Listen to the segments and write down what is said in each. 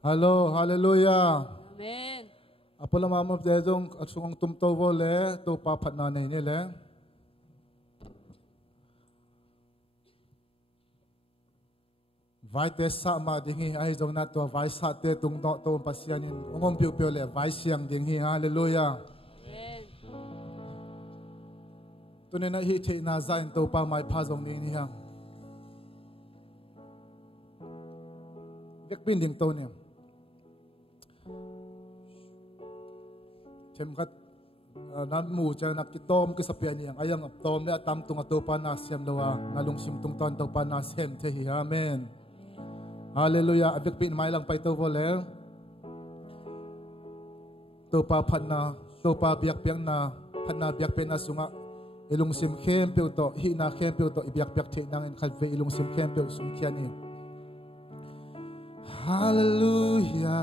Hello, hallelujah. Amen. Apala mama dedong atsung tumto vole to papat na nei ne le. Vai te sa ma dingi ai jong na to vai sa te tung no to pasianin ongom piu piu le vai siang dingi hallelujah. Amen. Tu ne na hi che na zain to pa mai pha jong ni ni hang. Dek pin ding to ne. Chem kat nan mu cha nak ki tom ki sapian yang ayang tom le tam tung to pa na siam lawa ngalung sim tung ton to pa na sem the hi amen. Hallelujah. Abik pin mai lang pa ito vole. To pa phat na to pa biak piang na phat na biak pe na sunga ilung sim khem pe to hi na khem pe to biak piak the nang en khat ve ilung sim khem pe sum khian ni. Hallelujah.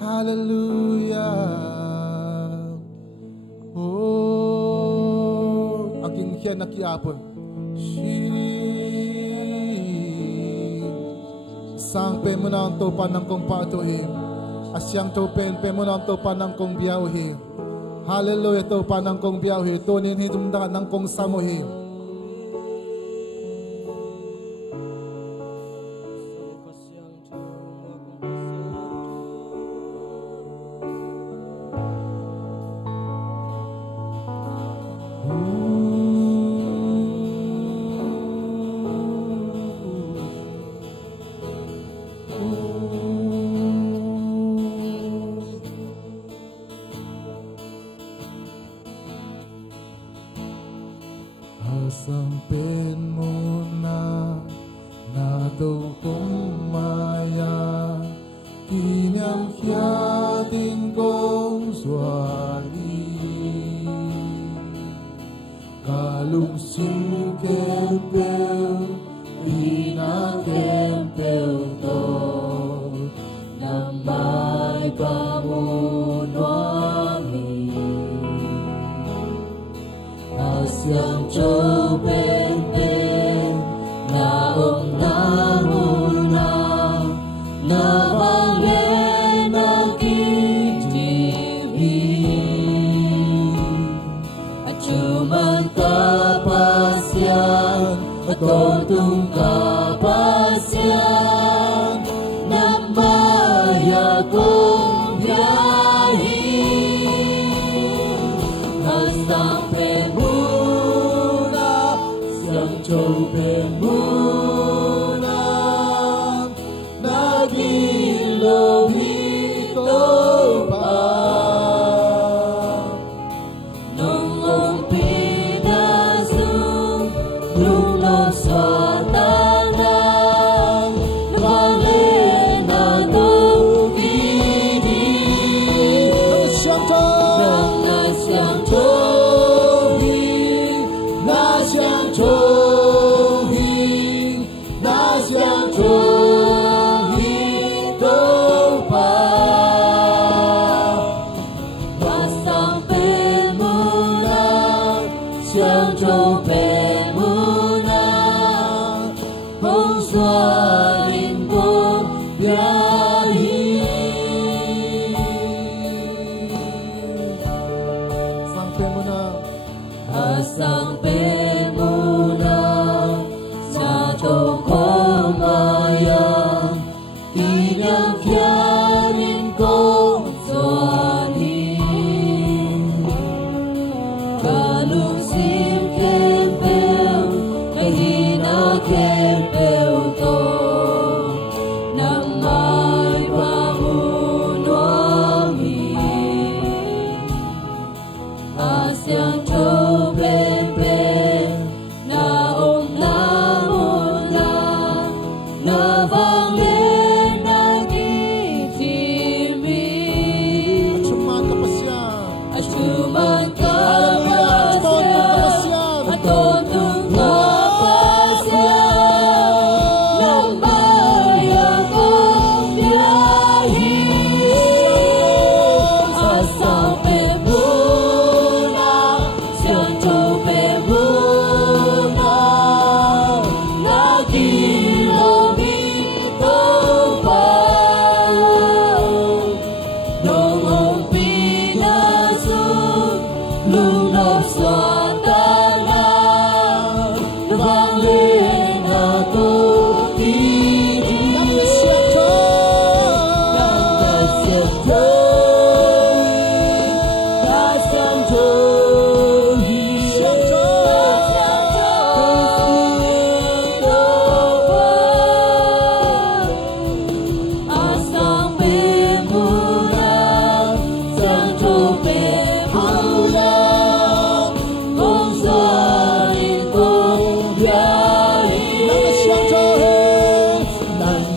Hallelujah. Oh, akin khian na ki apon. Sang pe munang to panang kong pa to hi. Asyang to pen pe munang to panang kong biao hi. Hallelujah to panang kong biao hi. To nin hi dumda nang kong samo hi.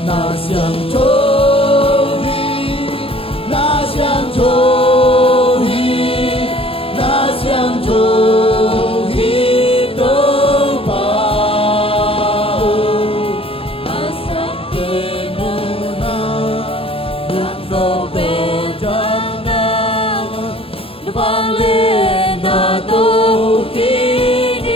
那相中意，那相中意，那相中意都把那相给我那，人走都长大，那帮脸那都给你。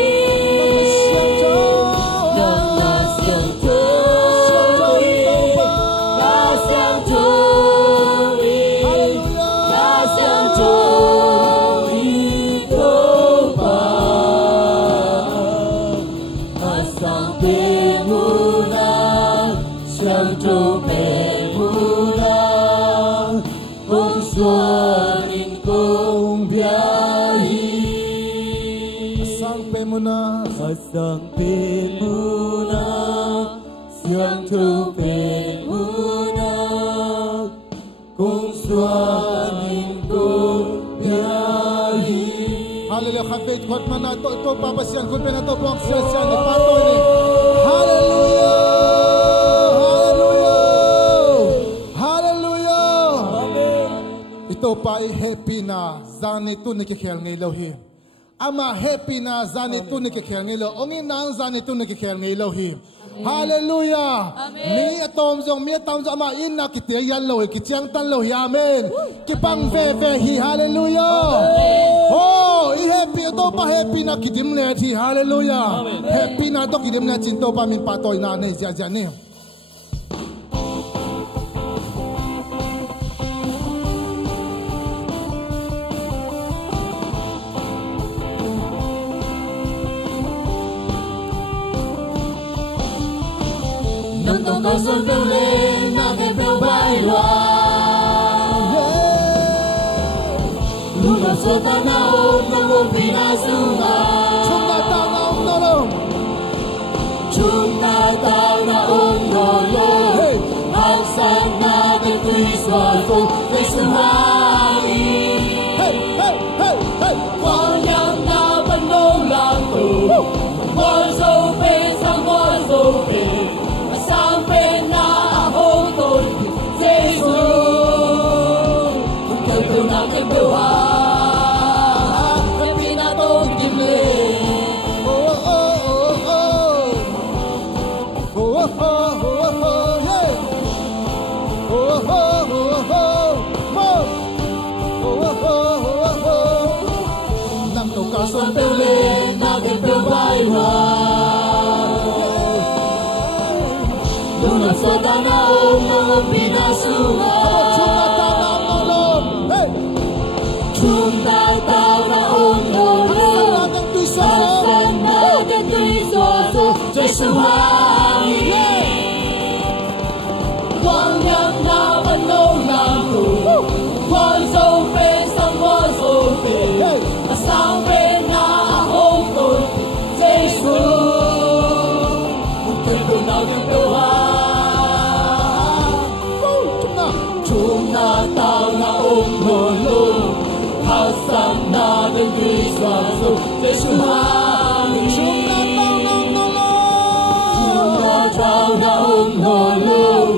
Sang pemuna, siang thu pemuna, kung suanin ko biyahi. Hallelujah, kapit kot mana to papasyan kun pena to pong siya ni patoy ni. Hallelujah, hallelujah, hallelujah. Amen. Ito pa ay happy na zani tu ni kikhel ngay lohi. Ama happy na zani tu ni kikhel ngilo ongin nang zani tu ni kikhel ngilo hi. Hallelujah. Mi atom jong mi atom jong ama in na kitia yan lo ki chiang tan lo hi. Amen. Ki pang ve ve hi. Hallelujah. Oh, i happy to pa happy na kidim le thi. Hallelujah. Happy na to kidim le chin to pa min patoy na ne ja ja ni. Nong tong cao xuân bêu lên, na về bêu bay loạn. Lúc nào xuân ta na ôm, nong ôm vì na Suan. Chúng ta tao na ôm nô lông. Chúng ta tao na ôm nô lông. Hào sang na về tuy Suan phô, về Suan y. Quang nhang na vẫn nô làm tù. Quang dâu bê sang quang dâu bê. Sang bên na hô tôi Giêsu, kêu kêu na kêu kêu ha, vì na tôi tìm lên. Oh oh oh oh, oh oh oh oh yeah, oh oh oh oh, oh oh oh oh. Năm cầu ca xuân bêu lên, na kêu kêu bay hoa. Sa ta na ôm nong ôm vì na Suan. Chúng ta tao na ôm nô lông. Hào sang na đến tuy Suan phô, về Suan y. Quang nhang na vẫn nô làm tù. Quang dâu bê sang quang dâu bê. Sang bên na ôm tôi Giêsu. Kêu kêu nào kêu kêu ha. Tao na ôm nô lông, hào sang na đến tuy Suan phô, về Suan y. Chúng ta tao na ôm nô lông,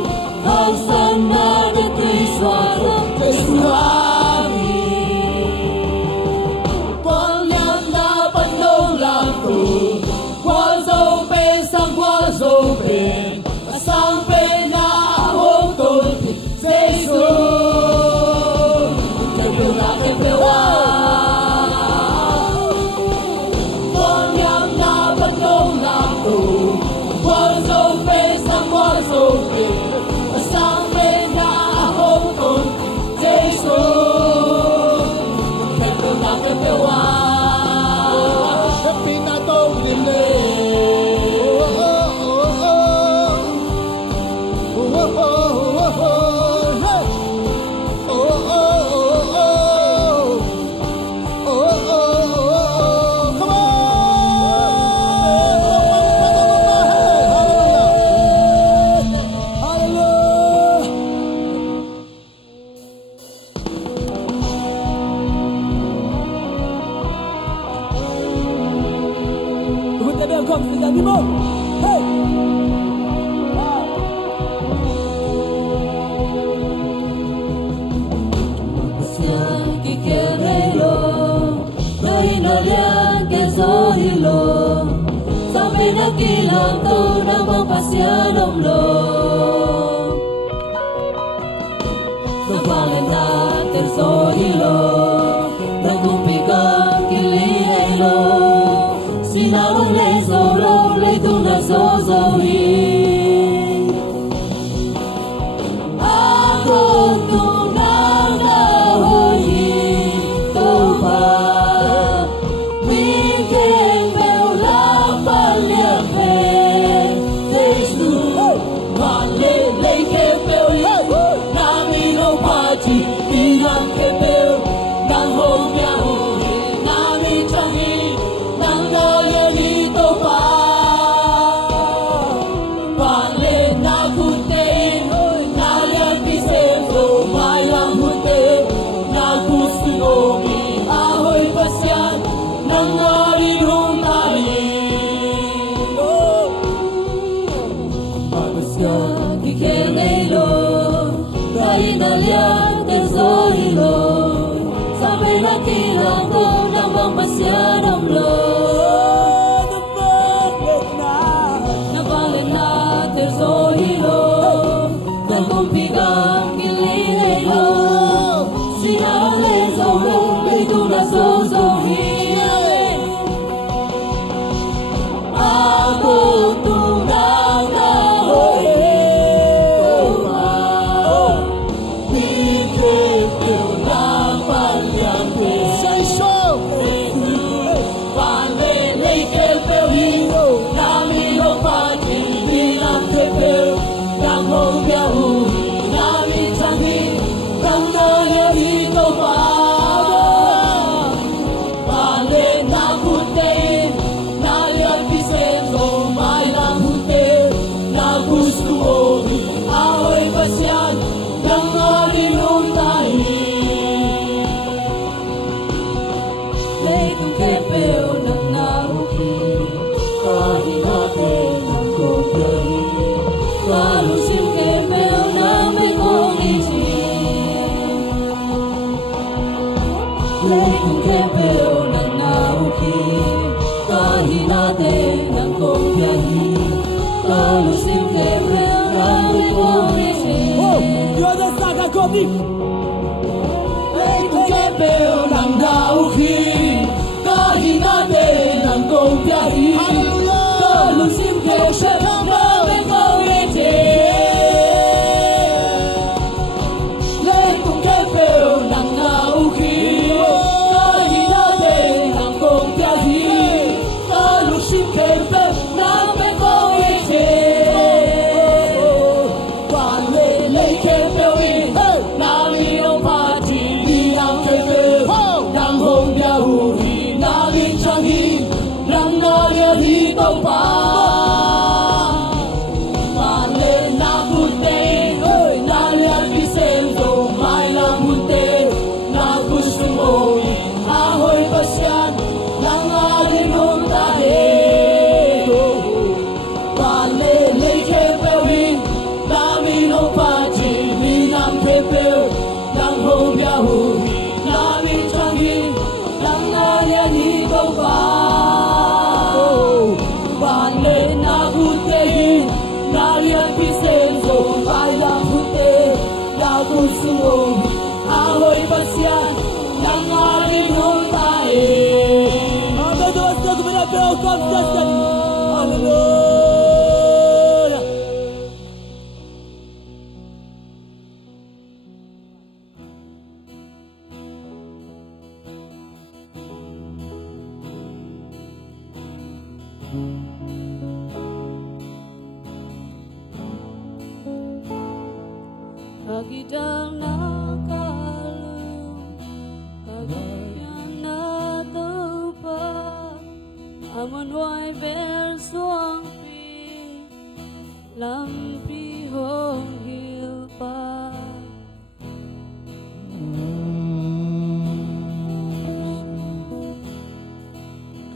hào sang na đến tuy Suan phô, về Suan y. Quang nhang na vẫn nô làm tù, quang dâu bê sang quang dâu bê, sang bên na hô tôi Giêsu. Sang bên na hô tôi Giêsu. na kilang to na mapasya domlo. Nagpalen na terso hilo, nagkumpigang kilihelo, sinalong lay solo, lay tunang sosohin. Ako tunang nahoyin, THUPHA, weekend bell lang palyapin, Facebook, mali lay kepel, nang ilong pachi, bilang kepel, nang hobya huli, nami changi, nang naya dito pa. Pale na kutein, naya pisem, so may lang hute, na gusto ngogi, ahoy pasyan, nang narirong tayin. Pasyan, kikenelo, dahil nalian, terso hilo, sabi na kilang to, nang mapasyan ang loob. Napalin na terso hilo, nagkumpigang kilihelo, sinalin sa ulo, may tunasosohin. Ako tunang nahoyin, bigil ng palyangkin. Pale lay kepel hilo, nami lo pachi, bilang kepel, nang hobya huli, nami changi, nang naya dito pa. Pale na kutein, naya pisem, so may lang hute, na gusto ogi, ahoy pasyan, nang narirong tahin. Leitong kepel ng naruki, kahit natin ang kumpyahin, kalusin kepel na may kongisin. Leitong kepel ng naruki, kahit natin ang kumpyahin, kalusin kepel na may kongisin. Leitong kepel ng nauki, kahit natin ang kumpyahin, kalusin kepel na may kongisin. Leitong kepel ng nauki, kahit natin ang kumpyahin, kalusin kepel na may kongisin. Palelay kepelin, naminong pachi, bilang kepel, nang hobya huli, nanging changi, nang naya dito pa. Pale na kutein, nalian pisem, so may lang hute, na gusto mo, ahoy pasyan, nang alinong tahin. Pale lay kepelin, naminong pachi, bilang kepel, nang hobya huli, nami changi, nang naya dito pa. Pale na kutein, nalian pisem, so may lang hute, na gusto mo, ahoy pasyan, nang alinong tahin. Hallelujah. Kagidang nakalung, kagidang natupa, amon way bersuang pi, lampi hong hilpa.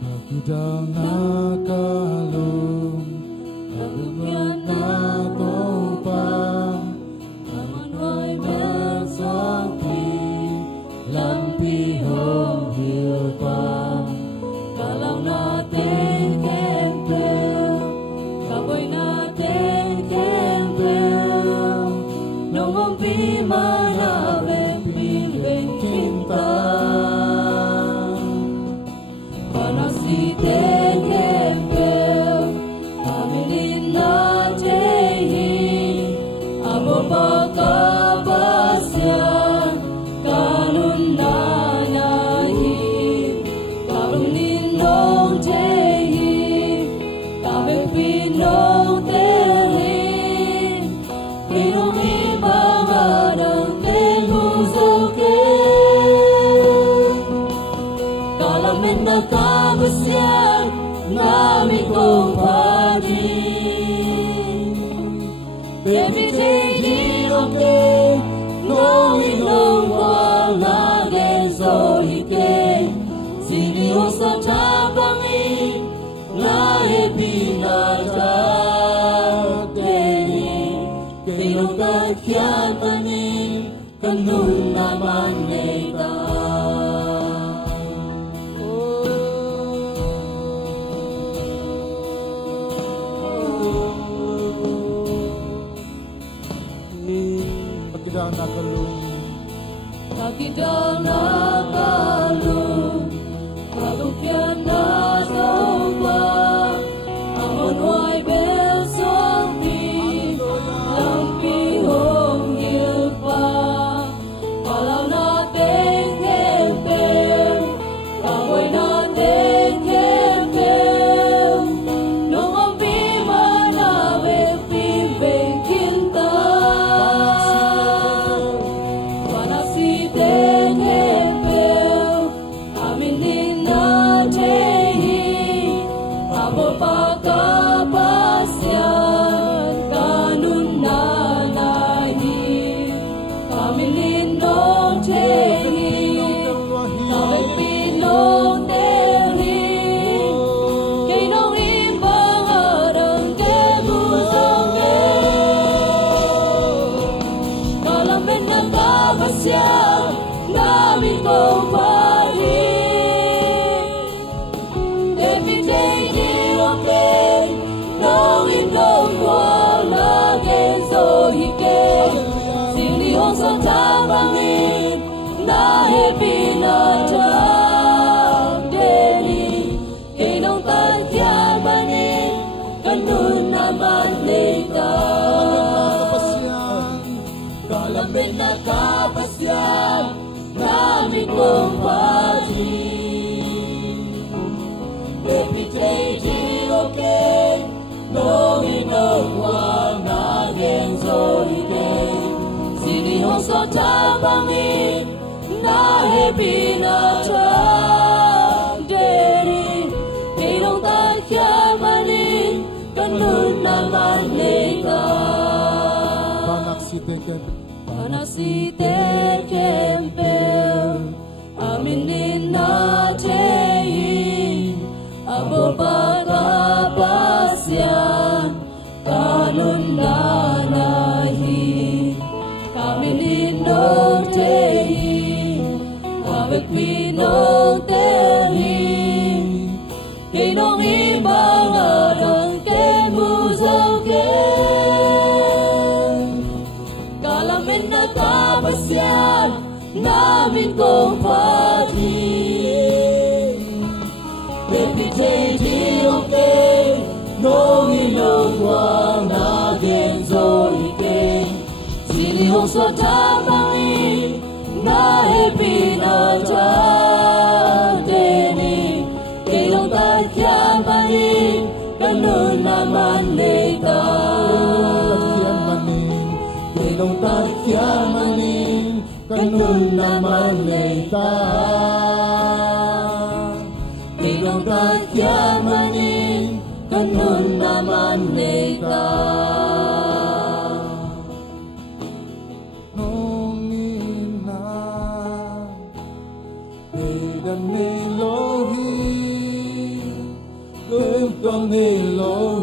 Kagidang nakalung, kagidang natupa, amon way bersuang pi, lampi hong hilpa. Kalang natin kempel,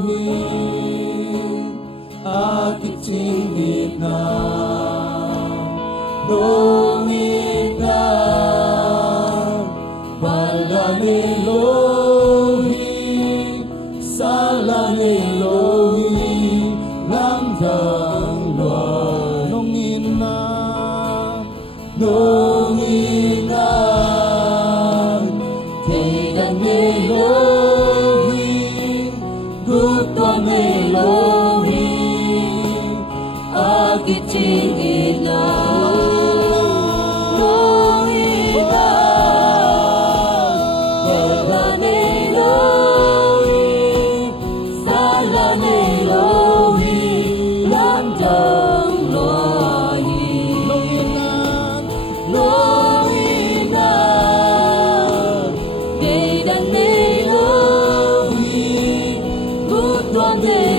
Elohim, Hãy subscribe cho kênh Ghiền Mì Gõ để không bỏ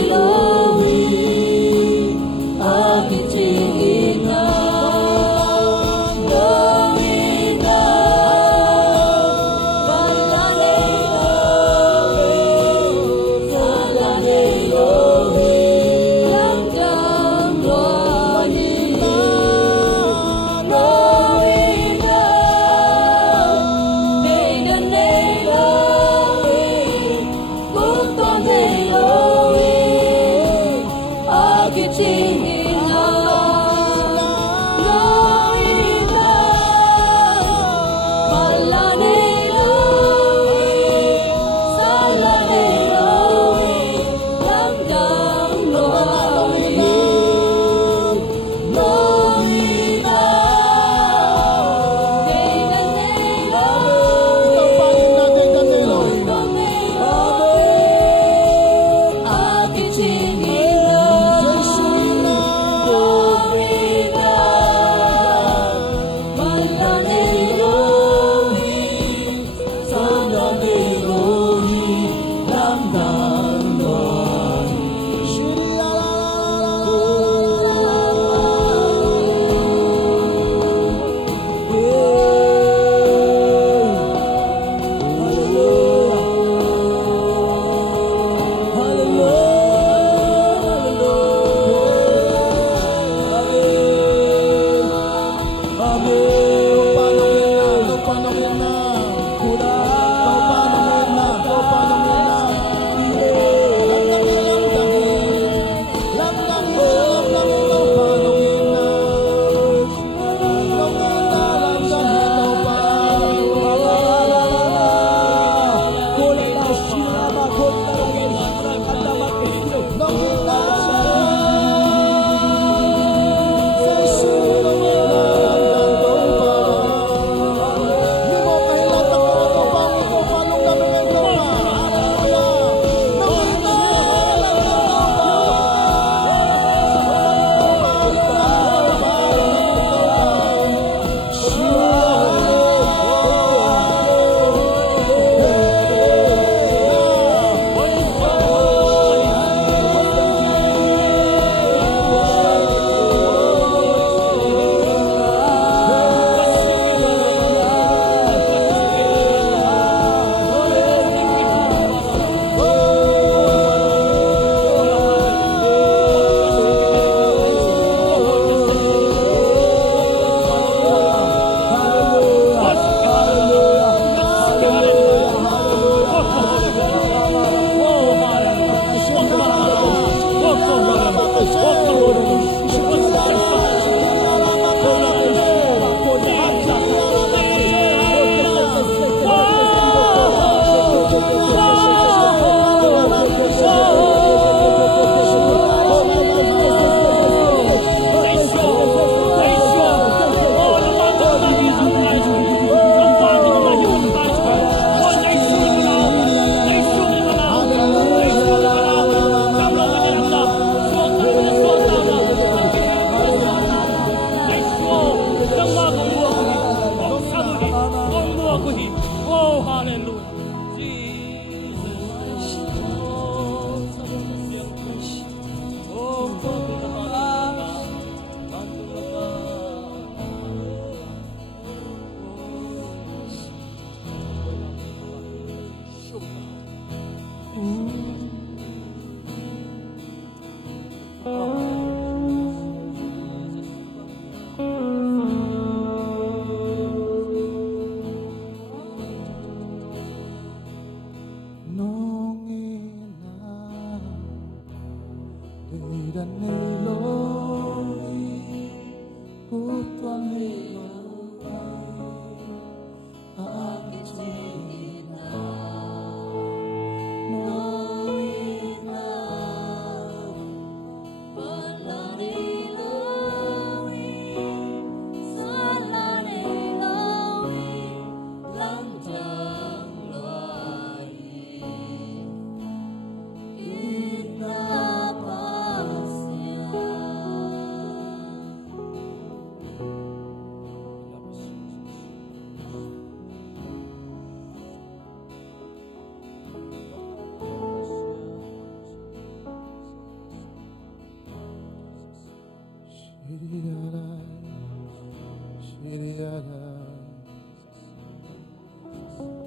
lỡ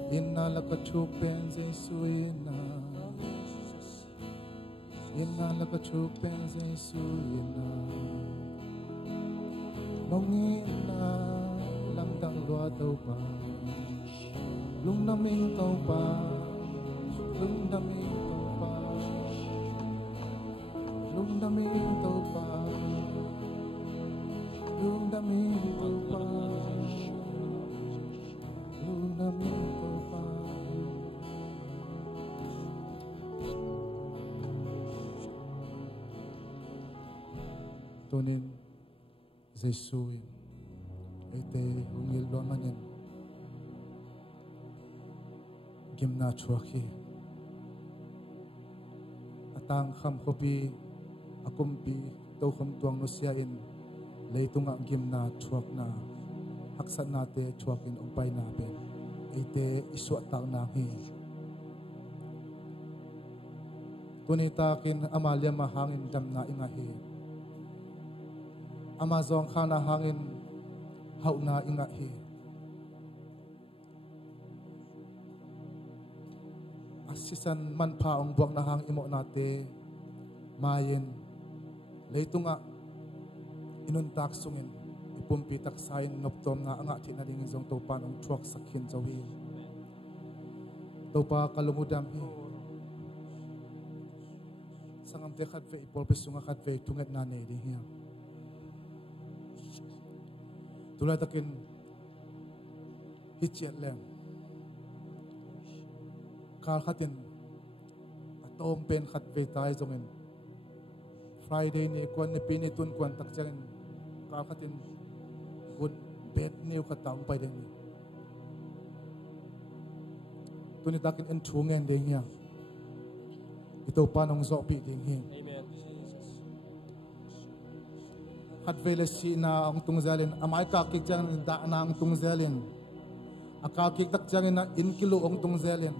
Inna lakachuk penze suina, inna lakachuk penze suina, nong inna lamdang lua tau pa, lungdaming tau pa, lungdaming tau pa, lungdaming tau pa, lungdaming tau pa, lungdaming tau pa. Tunin Jesuin ite ungil longanin gimna chuaki atang kham kopi akumpi to kham tuang no siain leitunga gimna chuak na haksat nate chuakin umpay na pen ite iswa tang na hi tunitakin amalia mahangin dam na ingahi Amazon khana hangin hauna ingahi asisan manpa ong buak na hang imo nate mayen leitunga inuntak sungin ipumpitak sain noptom nga anga ti na dingin zong topan ong chuak sakhin jawi topa kalungudam hi sangam te khatve ipolpesunga khatve tunget na ne di hiya tulad akin hitchet lem kal khatin atom pen khat ve tai zongin Friday ni kwan ni pini tun kwan tak changin kal khatin good bed new khatang pai ding tuni takin en thungen ding ya ito panong zo pi ding hi Hat vele si na ang tungzalin amay kakik jang da na ang tungzalin akakik tak jang na in kilo ang tungzalin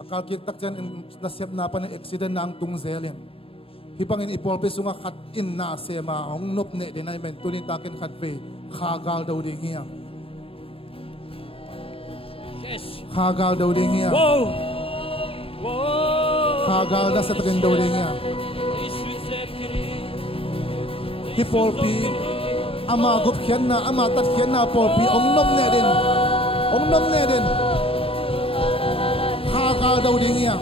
akakik tak jang nasep na pa ng accident na ang tungzalin hipangin ipolpe sunga khat in na sema ang nop ne dinay men tunin takin khat ve khagal daw ding hiya khagal daw ding hiya khagal na sa takin daw ding hiya Hi polpi ama gup khian na ama tat khian na polpi ong nom ne den ha ga dau ding ya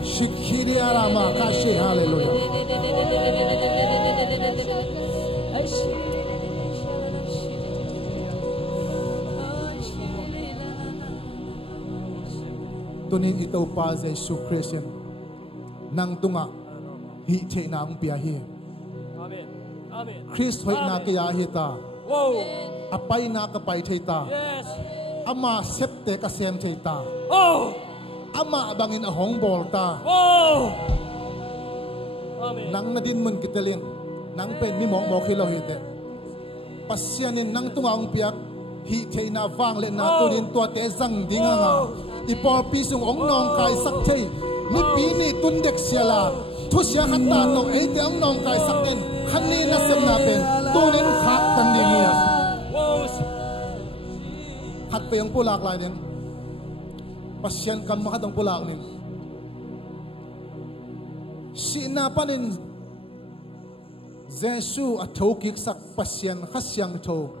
shikhiara ma ka she hallelujah tunin ito pa Jesu Christian nang tunga hi che na ang piyahi amen amen Christ hoy na kaya hita wow apay na kapay theta yes ama septe ka sem theta oh ama bangin ahong bolta oh amen nang nadin mun kitelin nang pen mi mong mo khilo hite pasyanin nang tunga ang piyak hi che na wang le na tunin to te zang dinga nga ipor pisung ong nong kai sak thei ni pi ni tundek siala Tusya kata no ete ang nong kai sakin khani na sem na pen tunin khak tan niya hat pe ang pulak lai din pasyan kan makatang pulak nin si na panin Jesu atho kik sak pasyan khasyang tho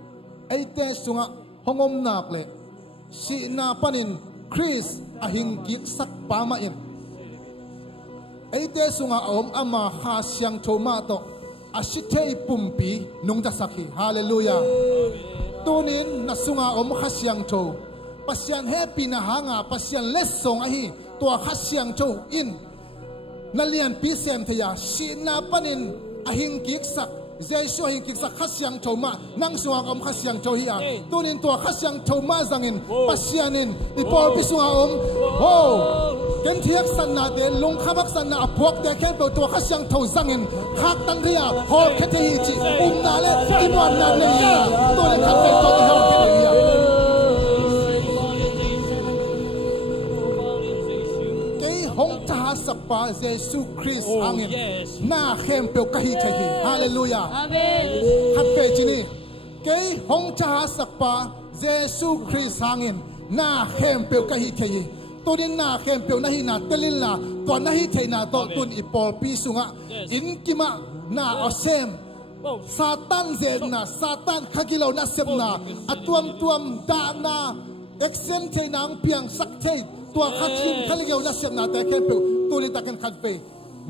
ete sunga hongom nak le si na panin Chris ahing kik sak pamain Aite sunga om ama khasyang thoma to asithei pumpi nungda sakhi hallelujah tunin nasunga om khasyang tho pasyan happy na hanga pasyan lesong ahi to khasyang tho in nalian pisem thaya si na panin ahing kiksak Jesu ahing kiksak khasyang thoma nang sunga om khasyang tho hiya tunin to khasyang thoma zangin pasyanin ipor pisunga om ho Ken thiak san na de lung khabak san na apuak de ken to to khasyang tho zangin khak tang ria hol khethe hi chi na le imon na le ya to le khat fe to te hol khethe ya ke hong ta sap pa Jesus Christ angin na kempel kahi tahi hallelujah amen happe chini kei hong cha sakpa Jesus Christ angin na kempel kahi tahi torin na kempel na hina telilla to na hi thaina to tun ipol pi sunga inkima na osem Satan zena Satan khagilo na semna atuam tuam da na exem thainang piang sak thai tua khakim khaligyo na semna te kempel torin takan khatpe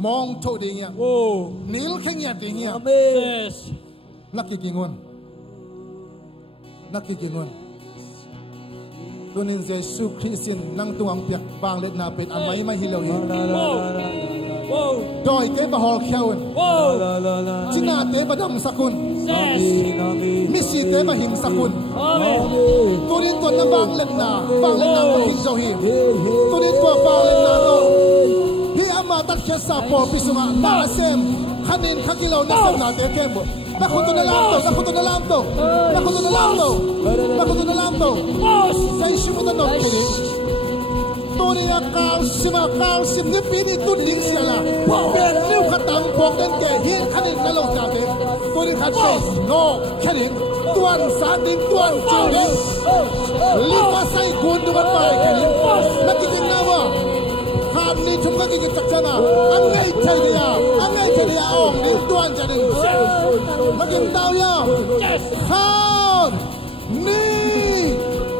mong tho ding ya nil kheng ya ding ya yes nakikingon tunin Jesus Christin nang tuang piak bang let na pet amai mai hilaw hi doi te ba hol khaun china te ba dam sakun misi te ba hing sakun tunin ton na bang let na ba hing zo hi tunin tua bang let na to hi ama tat khesa por pisuma na sem khanin khakilaw na sem na te kembo Nakuto na lam to. Say shimo na not kini. Tuni na kalsim ni pini tuning siya la. Ben liu katang pok den ke hi kanin nalaw natin. Tuni katay no kanin tuan sanding tuan chugin. Lima say kundukan pa kanin. Nakikin nawa. Ni chung ka gigit sakjana ang ngay tayo ong ni tuan janin maging daw yaw khaun ni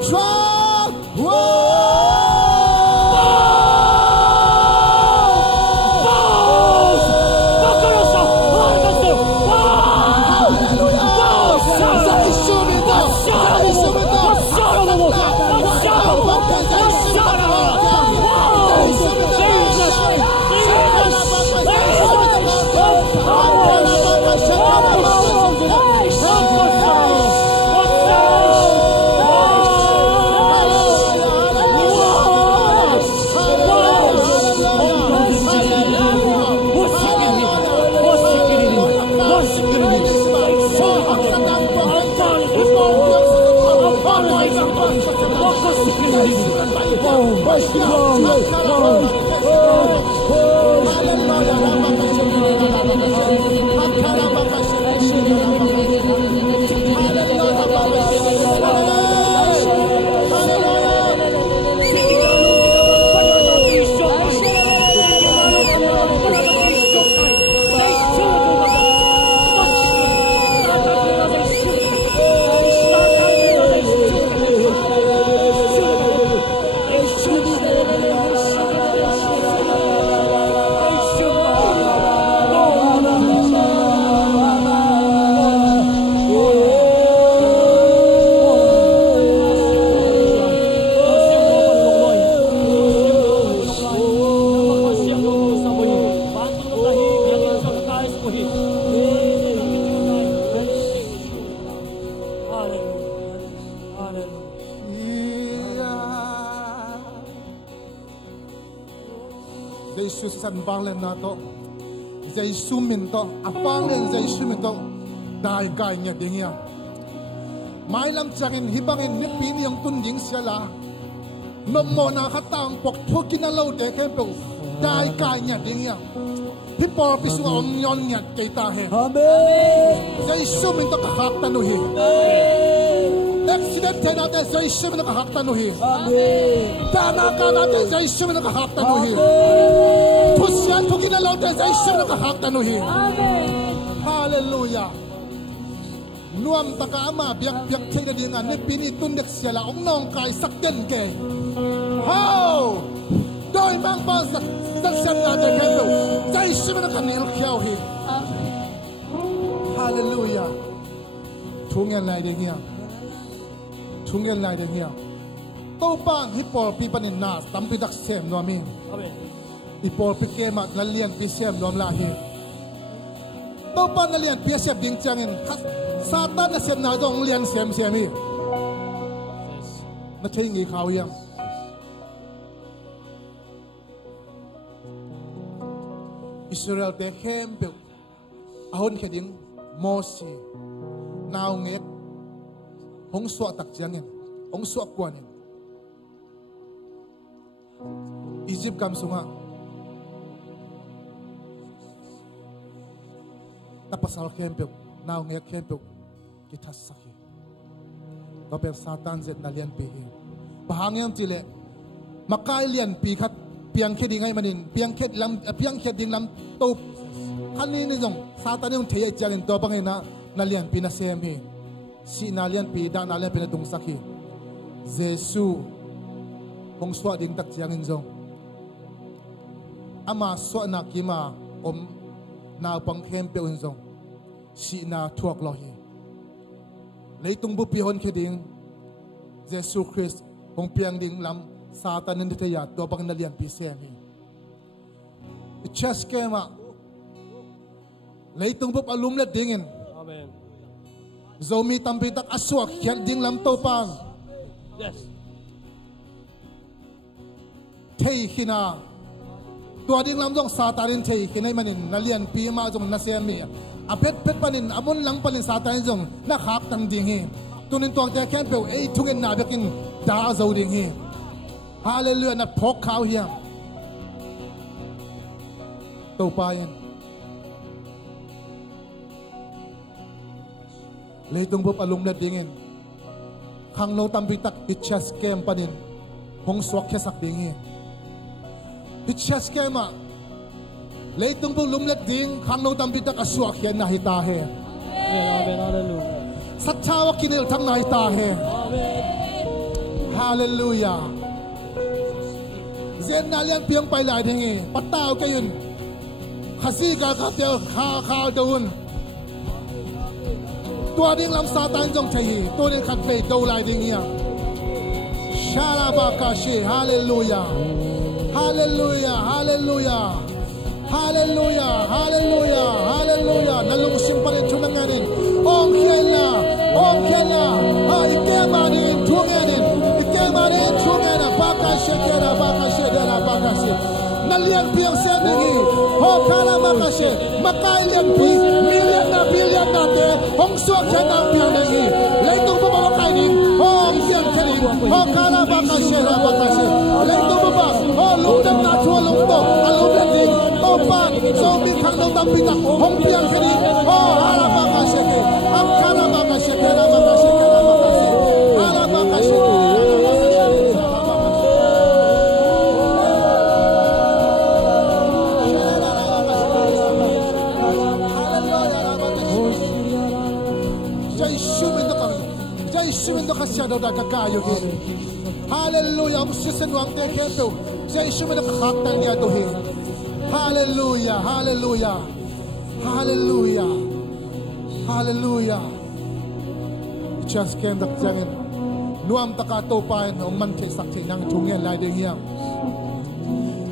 chwag Sumin to apang len sumin to dai gai nya dingya mai lam changin hibangin ni pin yang tunding siala nommo na khatang pok thokin lo de kempo dai gai nya dingya hipor pisu om nyon nya keita he amen zai sumin to khak tanu hi accident thena te zai sumin to khak tanu hi amen dana kana te zai sumin to khak tanu hi Pusian tukin na lauta sa isang nakahaktanuhi. Hallelujah. Nuam takaama biyak-biyak chay na dingan ni pinitundik siya la nong kay sakden ke. How? Doi mang pa sa siyam natin kendo. Sa isang nakanilkyaw hi. Hallelujah. Tungyan lai din niya. Tupang hipol pipanin nas tampidak sem no amin. Amen. Ipol pikema na Lian BCM nom lahi. Topa na Lian BCM ding changin Satan na sem na dong Lian sem hi. Na chingi khawiyam. Israel te kempel ahon keding Mosi naw ngek hong suwa tak changin hong suwa kwanin. Egypt kam sunga pasal kempel nau ngek kempel kita sakit tapi Satan zet na lian pi bahangyan tile makai lian pi khat piang khet dingai manin piang khet ding lam to khani ni jong Satan yung thei changin to bangai na lian pi na sem hi si na lian pi da na lian pi na tung sakhi Jesu hong swa ding tak changin jong ama swa na kima om na pang kempel in jong si na thuak lo hi leitung bu pi hon kheding Jesu Christ hong piang ding lam Satan nin thaya to bang na lian pi sem hi chess kema leitung bu alum le dingin Amen. zomi tampi tak aswak khian ding lam to pang Yes. thei khina tua ding lam jong Satanin thei khinai manin na lian pi ma jong na sem mi a pet panin amun lang panin Satan jong na khak tang ding hi tunin tok te khen pe ei thungen na bekin da zo ding hi hallelujah na phok khau hiam to pain leitung bu alum le dingin khang no tampi tak ichas kem panin hong swak khesak ding hi ichas kema leitung bu lum le ding khang no tampi tak aswak hian na hita he Amen. Hallelujah. satchawa kinil thang na hita he hallelujah zen na lian piang pai lai ding hi pataw kayun khasi ka tel kha daun tua ding lam Satan jong thei tu ding khat pe do lai ding ya shalabakashi hallelujah hallelujah hallelujah hallelujah hallelujah hallelujah nalung simpalin thunang nganin ong khela ha ikemani thunganin thungana bakashi kera bakashi dera bakashi nalian piang seningi ho kala bakashi makai lian pi milian na bilian na te hong suak khen na piang dei leitung pa ba kai ni hong piang khani ho kala bakashi la bakashi leitung pa ba ho lungdam na thua lung to alum le ni to pa so mi khang no tam pi ta hong piang khani ho ala bakashi ke am kala bakashi kera bakashi ala bakashi Shadow da kakayo gi hallelujah om sisen wang te keto jai shume da khak tan ya to he hallelujah hallelujah hallelujah hallelujah just came da jangin nuam taka to pain om man the sak the nang thungen lai ding hiam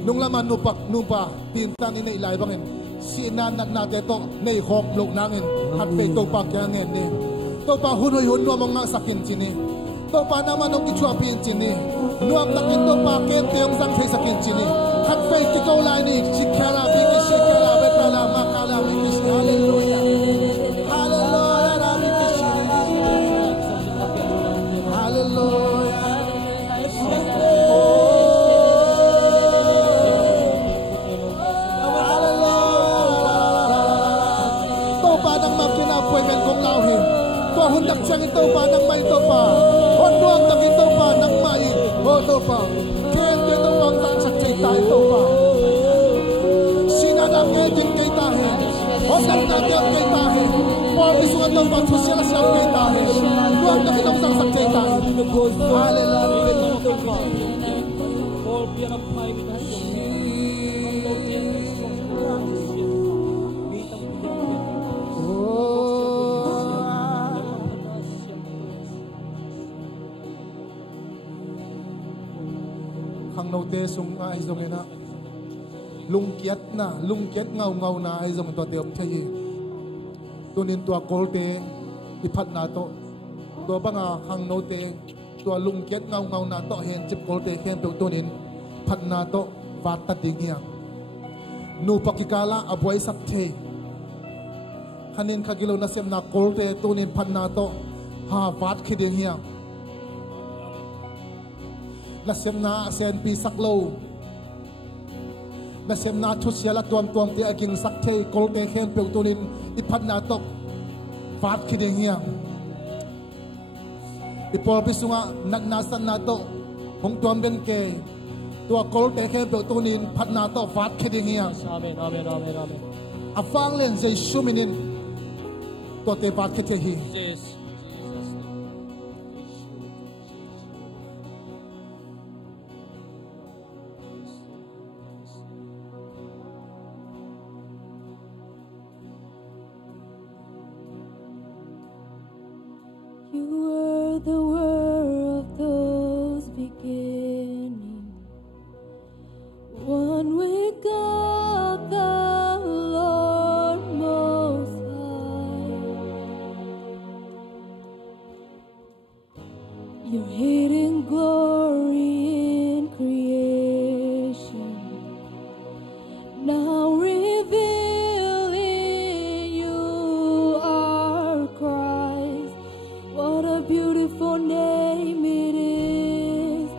nung lama nupa tin tan ni nei lai bangin si nan na te to nei khok lok nangin hat pe to pa kya ngen ni to pa hun nuam ang sakin chini to pa naman ang kichwa pin chini nuam takin to pa ken teong sang thei sakin chini khat fei ki ko lai ni chikhala bi ki shikhala betala makala bi ki hallelujah hallelujah la bi ki hallelujah to pa nang makina appointment kong lauhin to hundak chang to pa nang mai to pa Onduang takin to pa nang mai ho to pa kren ke to pang tang sak chai tai to pa sina da ke ting kai ta he hom nang na ke kai ta he por bi suan to pa thusela sam kai ta he duang takin to sang sak chai ta hallelujah por bi ang mai bi ta nô tê sung ai zong ena lung kiat ngau na ai zong to teom thei tunin tua kol te iphat na to banga hang no te tua lung kiat ngau na to hen chip kol te khem pe tunin phat na to wat ta ding hiam nu pakikala aboi sak the hanin khagilo na sem na kol te tunin phat na to ha wat khiding hiam na sem na sen pi saklo na sem na thu siala tuam te aging sakthei kol te khem pe tunin iphat na tok fat khiding hiam ipol bisunga nak na san na to hong tuam ben ke tua kol te khem pe tunin phat na to fat khiding hiam amen amen amen amen afang len zai suminin to te fat khite hi yes You were the word of those beginning, one with God the Lord Most High. Your hidden glory in creation, now revealed in you are Christ. What a beautiful name it is.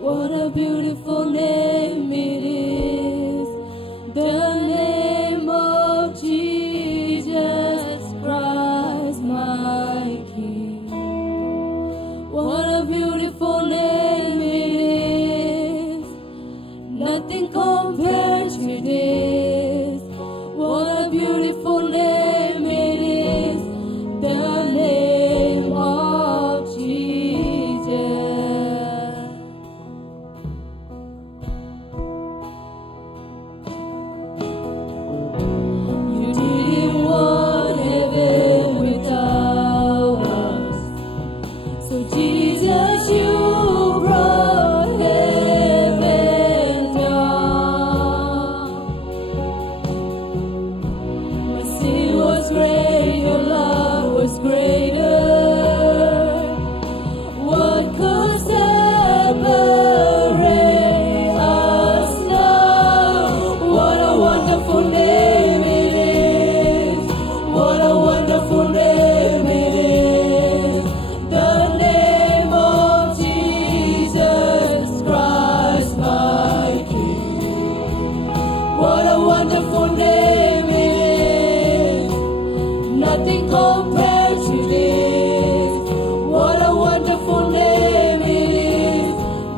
What a beautiful name it is. The name of Jesus Christ, my King. What a beautiful name it is. Nothing compares to this. What a beautiful name it is. The name of Jesus. You didn't want heaven without us, so Jesus, you brought heaven down. My sin was great, your love was greater. What could separate us now? What a wonderful name it is. What a wonderful name it is. The name of Jesus Christ, my King. What a wonderful name it is. Nothing compares to this. What a wonderful name it is.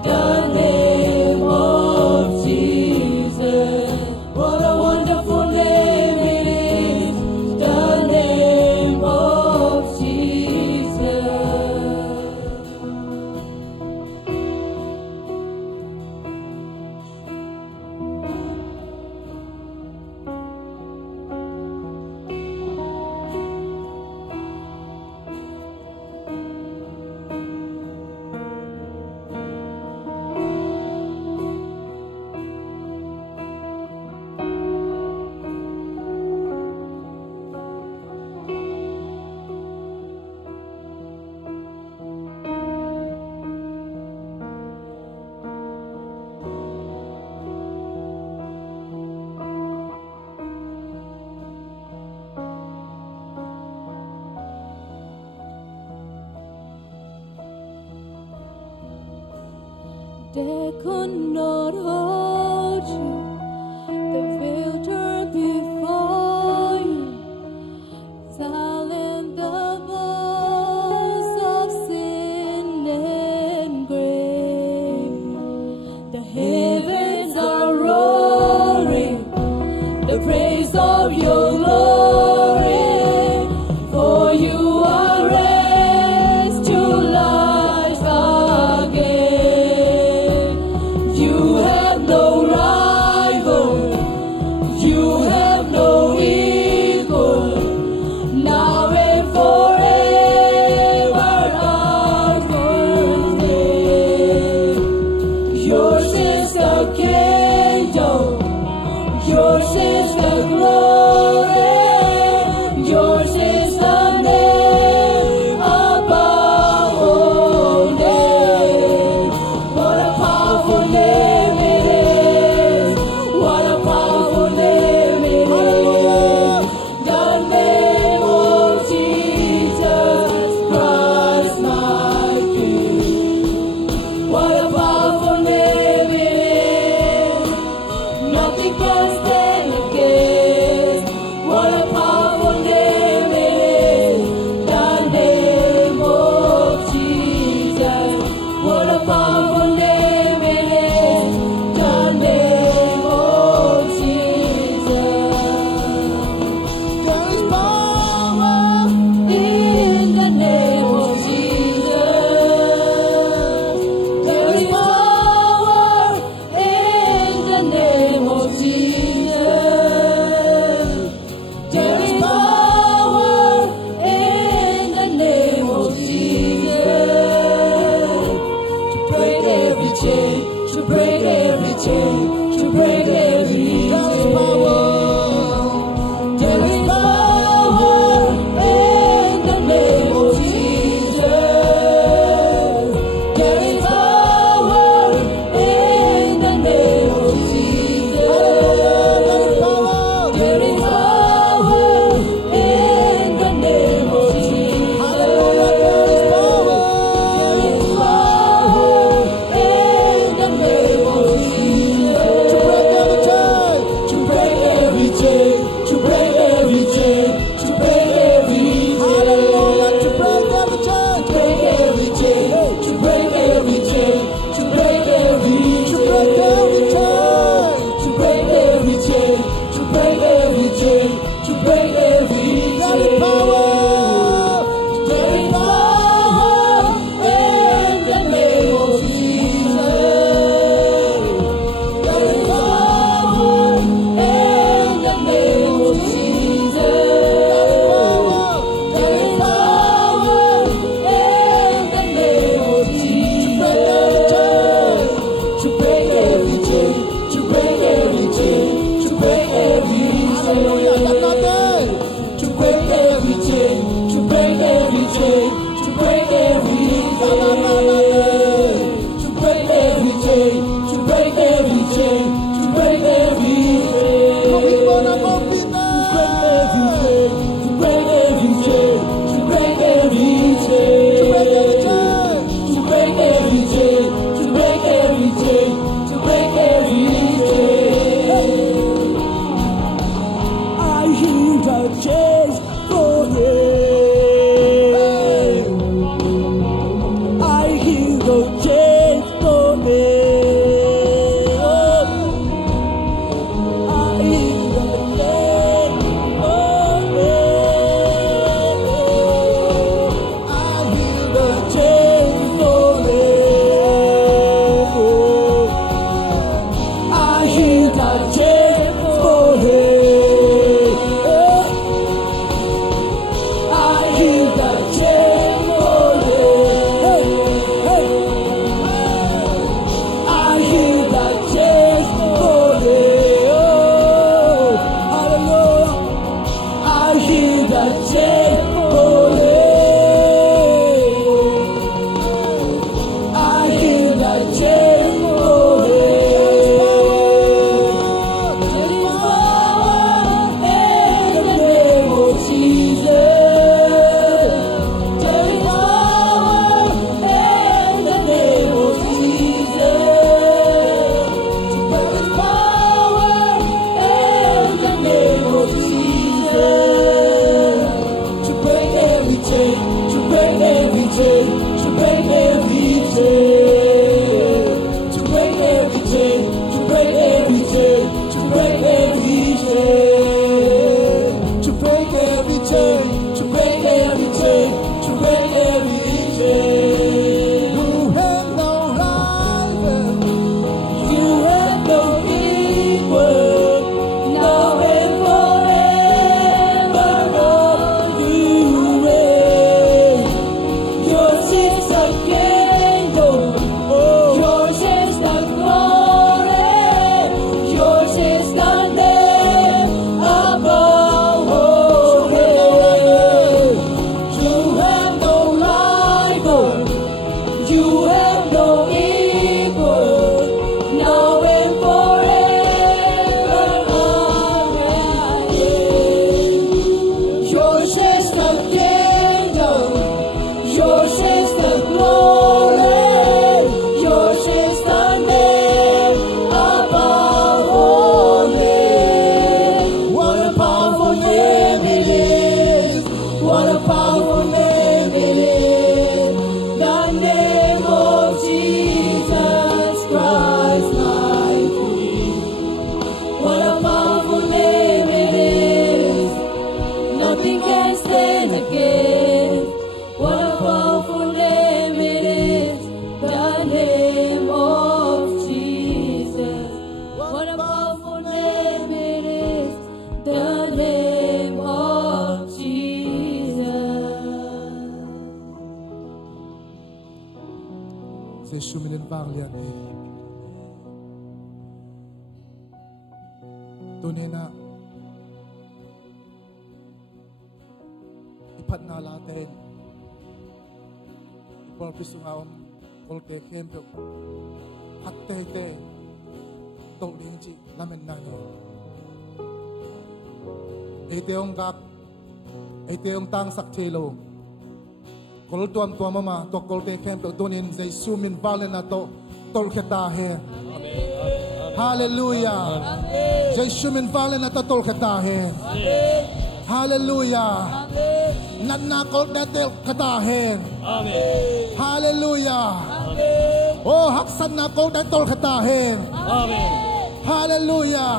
The name of Jesus. What a wonderful name it is. The name of Jesus. They could not hold you. The veil turned before you. Silent the voice of sin and grave. The heavens are roaring the praise of your glory. For you are raised to life again. You have no rival. You have no equal. Now and forever are your name. Yours is the kingdom. Yours is the glory. chain, to break every chain, to break every chain, to break every chain, to break every chain, to break every chain, to break every chain, to break every chain, to break every chain. You have no rival, you have no equal, now and forever you reign. Yours is the kingdom, yours is the glory, yours is the name above all names. You have no rival, you have no equal, now and forever reign. Yours is the kingdom, yours is the glory, yours is the name above all names. What a powerful name it is! What a powerful name it is! The name of Jesus Christ, my King. What a powerful name it is! Nothing can stand against. What a powerful name it is! The name of Jesus. What a powerful name it is! The name of Jesus. Jesu minin vang lian ni. Tunina ipat na laten. Ipol pisungaon kolte kempe hatte te tolling ji lamen na ni. Eteong gak eteong tang sak chelo. Kol tuam mama to kolte kempe tunin Jesu min valen na to tol kheta he. Hallelujah. Jesu min valen na to tol kheta he. Hallelujah. Nanna kolte tel kheta he. Hallelujah. Oh haksan na kolte tol kheta he. Hallelujah.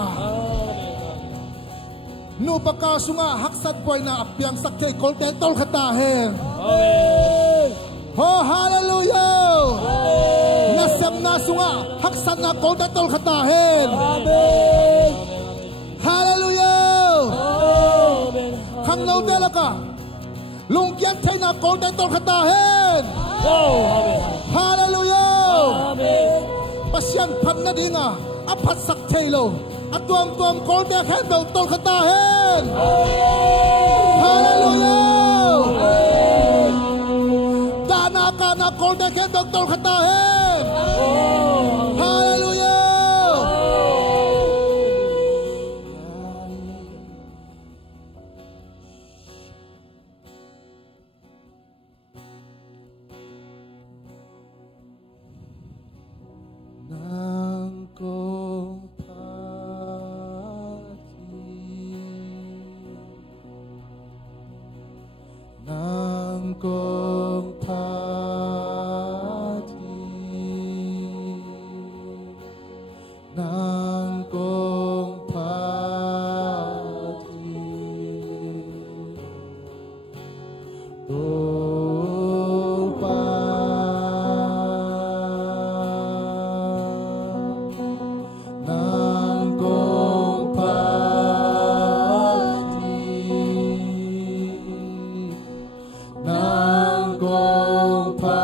Nu pakasunga haksat boy na apyang sakte kolte tol kheta he. Oh hallelujah. Nasam na sunga haksan na kolte tol kheta he. Hallelujah. Khang lo de la ka lungkian thai na kolte tol kheta he. Hallelujah. Pasyan phan na dinga apat sakte lo atuam tuam kolte kempe tol kheta he. Hallelujah. Dana kana kolte kempe tol kheta he. Hallelujah. Nang kong Nang kong pati, nang kong pati, dopa, nang kong pati. Nang kong pati,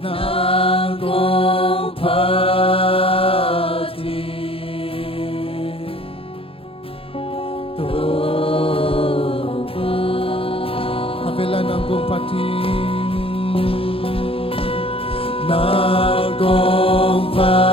nang kong pati, tuko. Kapila nang kong pati, nang kong pati.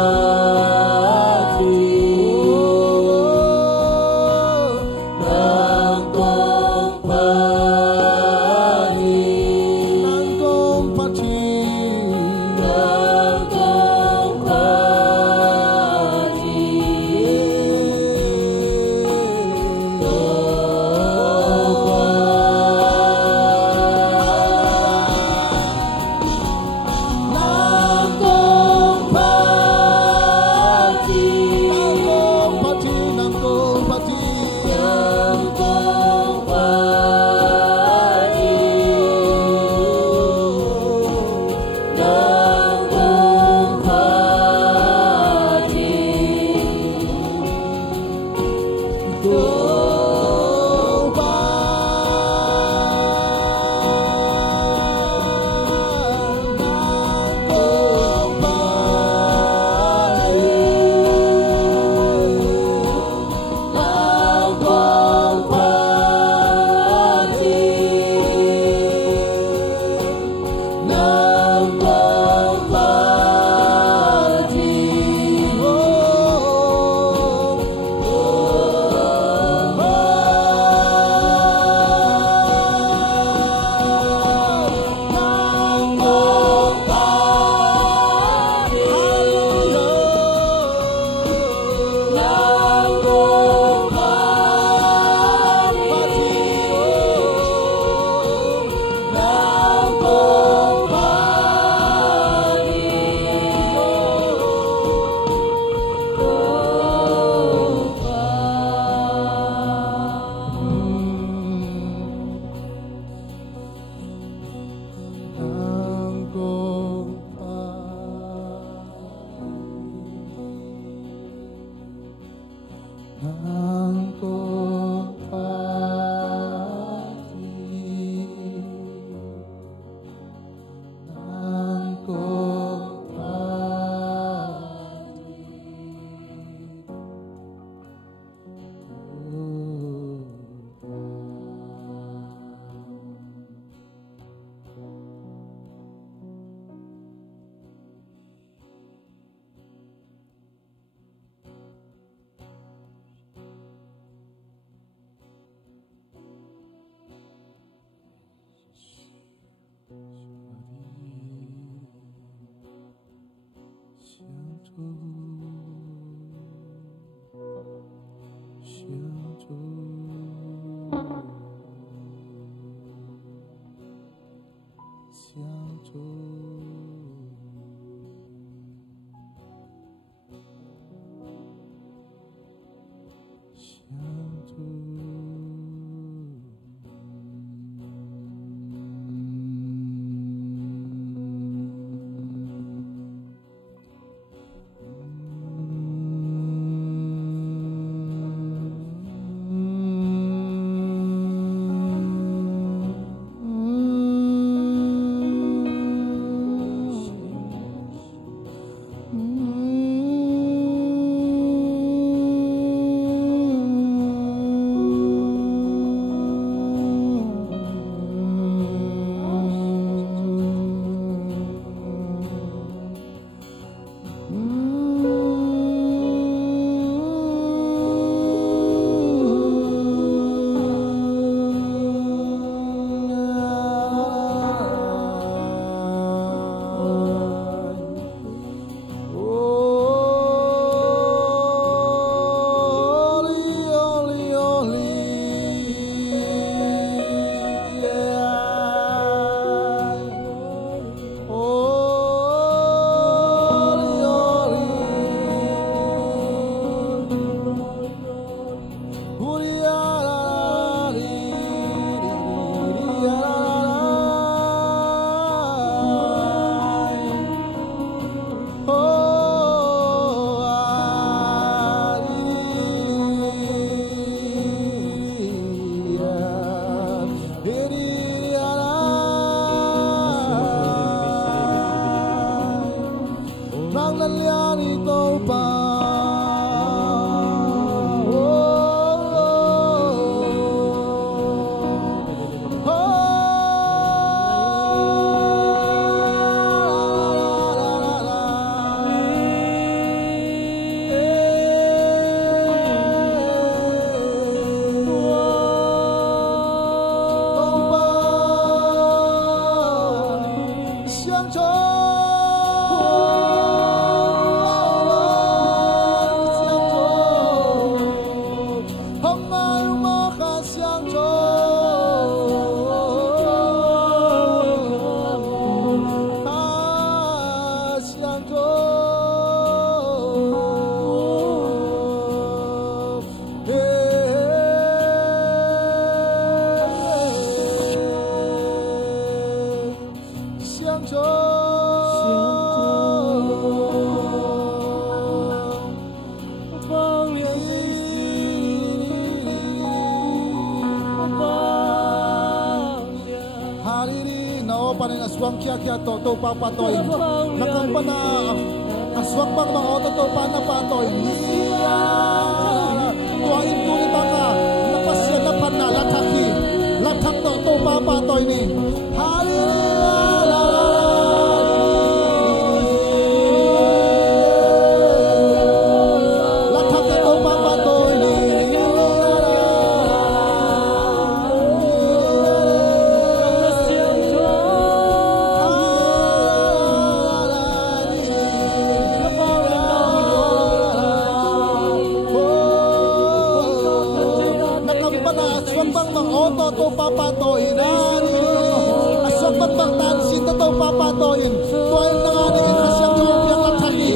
panin aswang kia to papatoy. Nakampana aswang bang mga oto to panapatoy. Tuhain tulita ka. Napasya na pan na lataki. Latak to papatoy ni. Papatoyin aswang pagbaktan sinta to papatoyin tuwal na nga ni inasyang yung lataki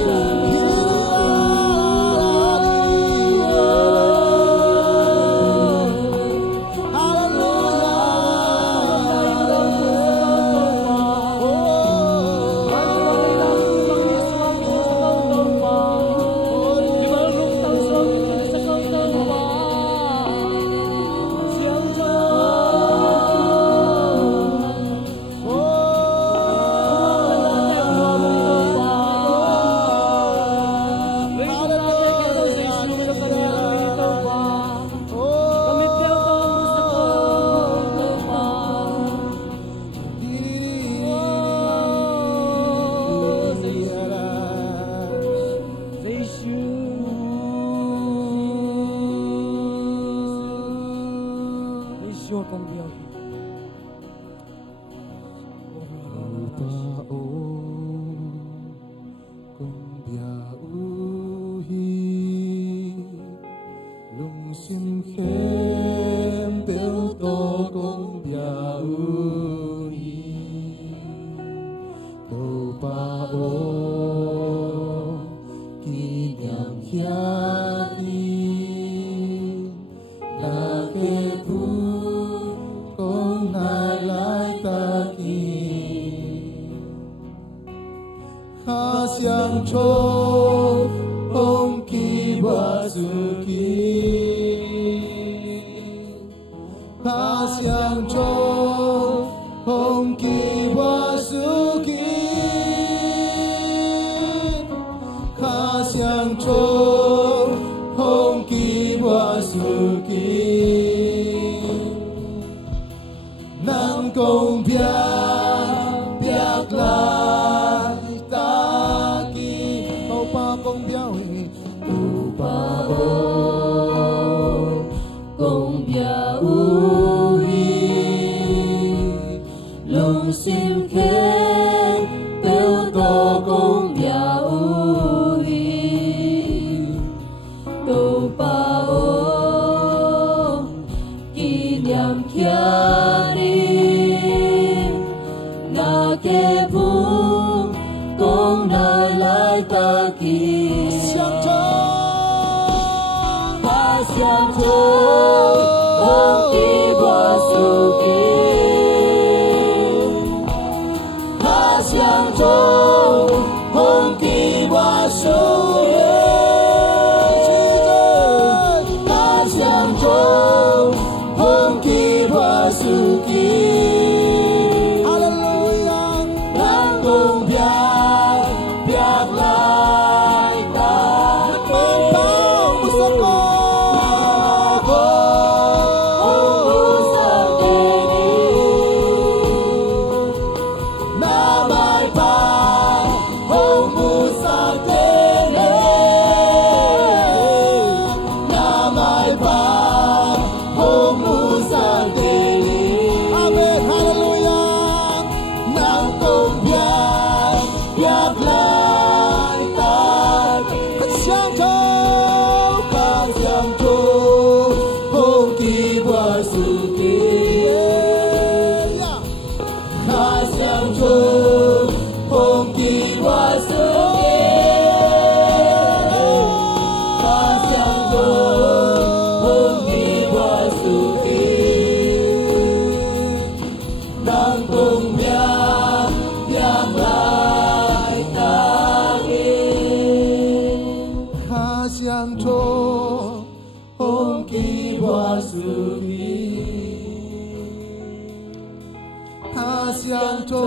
Kasyang to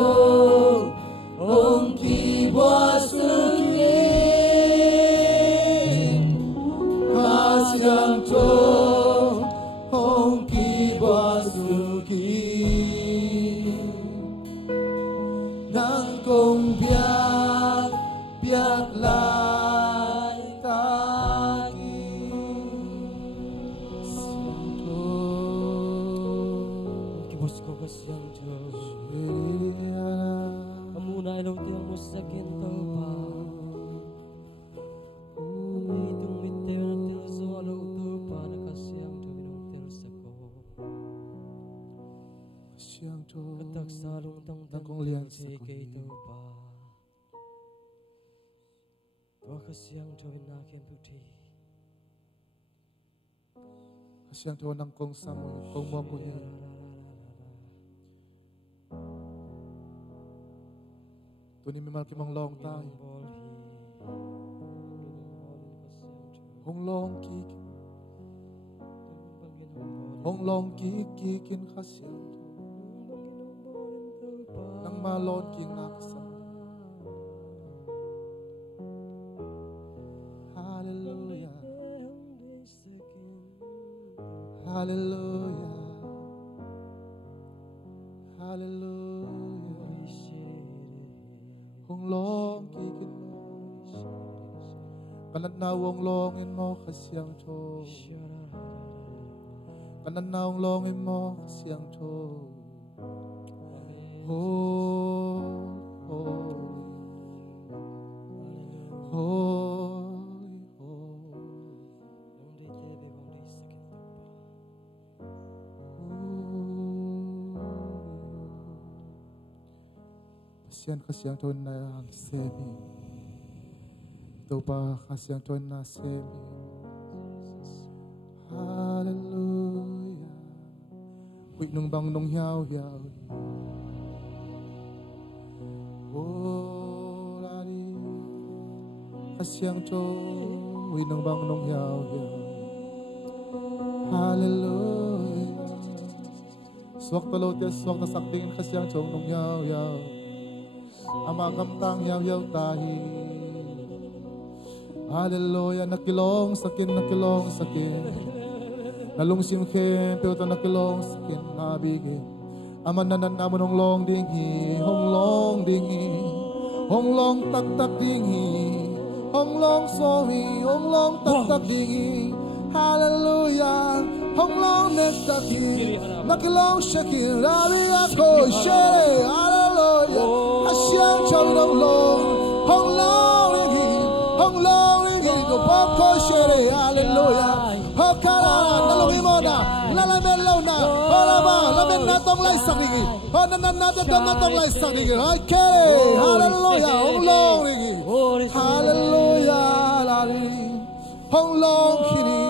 Ong Kibwasuki Kasyang to Ong Kibwasuki Nang kong biyak biyak lai tagi Kibos ko kasyang to Amuna ilaw tiyang mo sa kinto pa Itong mitir na tilso alaw to pa Nakasyang to minong tilsa ko Kasyang to Katak salong tangtang kong lian sa kay to pa Kasyang to inakin puti Kasyang to nang kong samoy kong mo ko niya Tuni mimal kimang long tayo Hong long kikin Hong long kikin kasyang Nang malon king nakasama Hallelujah Hallelujah Hallelujah Hong long kikin mo Kananawang longin mo kasyang to Kananawang longin mo kasyang to Kasyang to na semi Ito pa kasyang to na semi Hallelujah Wait nung bang nung hiyaw Oh lari Kasyang to Wait nung bang nung hiyaw Hallelujah Swak talo tiya swak na saktingin kasyang to nung hiyaw Amagam tang yaw tahi Hallelujah nakilong sakin Nalungsim kem pero to nakilong sakin nabigin Amanan namon hong long dinghi Hong long tak dinghi Hong long sorry hong long tak dinghi Hallelujah hong long nekaki Nakilong shakir Rari ako shere Hallelujah Kasyang chow nong long Hong long ringi Go pop ko shere Hallelujah Hokara Nalungi mo na Lalamen law na Horaba Lamen natong lai sakringi Honanan natong lai sakringi Okay Hallelujah Hong long ringi Hallelujah Lari Hong long kini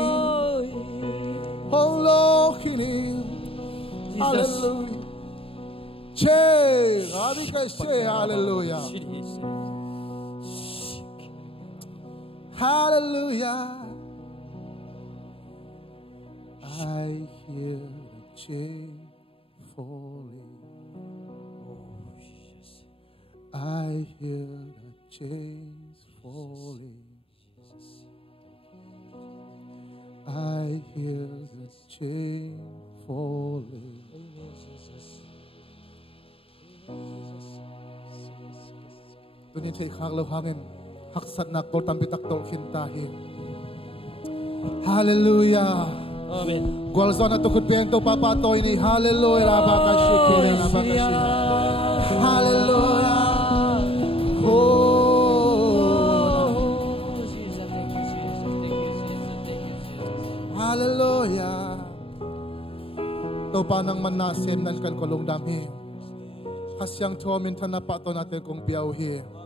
Hong long kini Hallelujah Che Radika che Hallelujah Hallelujah I hear the chain falling I hear the chains falling I hear the chain falling Tunin tay khaglaw hangin haksat na kol tampitak tol kintahin Hallelujah Amen Gwalzo na tukod piyento papatoy ni Hallelujah Labakashukire Hallelujah Hallelujah Ito pa nang manasim nan kan Lungdam Kasyang tuwamin tanapato natin kung piyawhi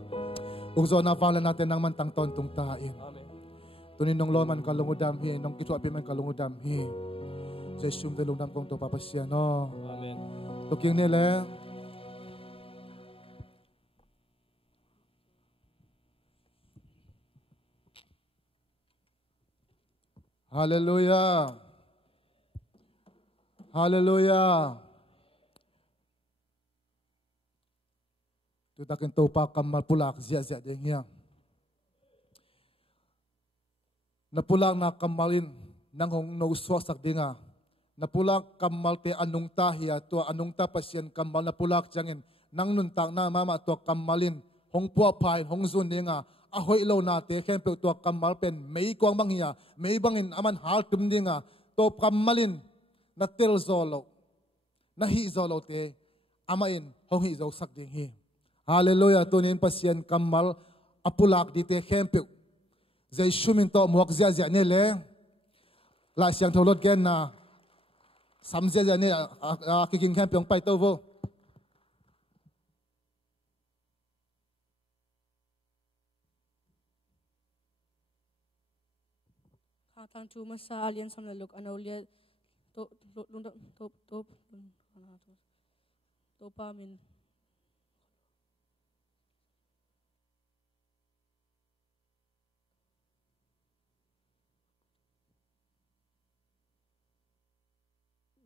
Ugzo na fala natin ng mantang tontong tain Tunin nung loman Lungdam nung kituapi man Lungdam Jesum de Lungdam kong to papasya no Amen Tuking nila Hallelujah Hallelujah tu takin topa kamal pulak zia ding hiang na pulak na kamalin nang hong no swasak dinga na pulak kamal te anung ta hiya to anung ta pasien kamal na pulak changin nang nun tak na mama to kamalin hong puwa pai hong zun dinga ahoy lo na te khem pe to kamal pen mei kwang bang hiya mei bangin aman hal tum dinga to kamalin na tel zolo na hi zolo te amain hong hi zo sak ding hi hallelujah tunin pasien kamal apulak di te khem pe zai shumin to muak zia ne le la siang tholot gen na sam zia ne kiking khem pyong pai to vo Hatlang tu masa Lian sam laluk anau Lian to Lungdam to pa min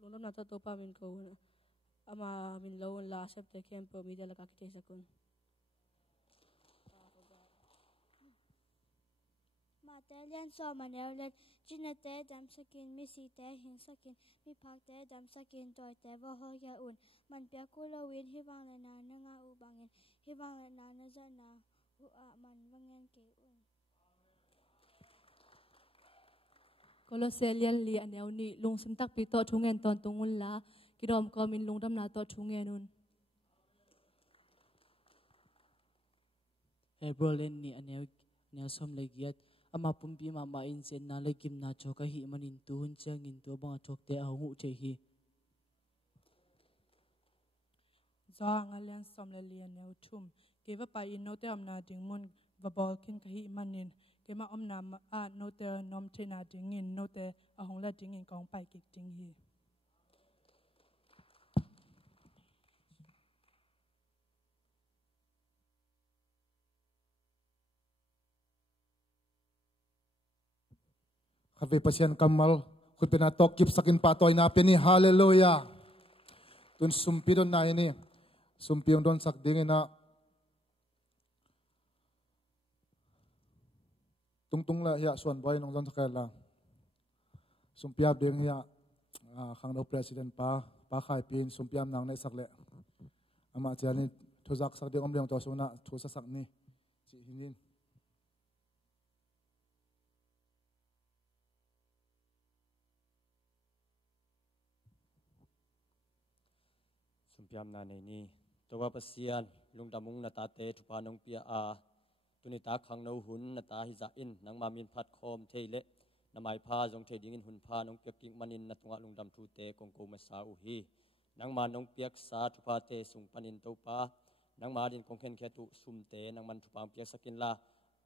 Lungdam nata to pa min ko ama min lawan la sep te kem po mi dala kakite sakun Lian so maneulet jinate dam sakin misi te hin sakin mi phak te dam sakin toy te bo ho ya un man pya kulawin hiwang le na nga u bangin hiwang le na za na hu a man wangen ke un Koloselian li aneu ni lung sim tak pi to thungen ton tungul la kidom ko min lungdam na to thungen un Berlin ni aneu som legiat ama pumpi mama in sen na lekim na choka hi manin tu hun chang in tu bang chok te ahu che hi Zang alian som le lian neu thum ke va pa in no te am na ding mun va bol kin ka hi manin ke ma om na a no te nom the na ding in no te a hong la ding in kong pai kik ding hi Khabe pasien kamal khut pena tok kip sakin pa toy na peni hallelujah tun sumpi don na ini sumpi don sak ding na tung la ya suan boy nong don sakala sumpiap ding ya khang do president pa khai pin sumpiam nang nei sakle ama chani thuzak sak ding om leng to sona thusa sak ni chi hingin Piam na ni towa pasian Lungdam Mung na ta te thupa nong pia a tunita khang no hun na ta hi za in nang ma min phat khom theile na mai pha jong the ding in hun pha nong pek king manin na tunga Lungdam thu te kong ko ma sa u hi nang ma nong pek sa thupa te sung panin to pa nang ma din kong khen khe tu sum te nang man thupa pek sakin la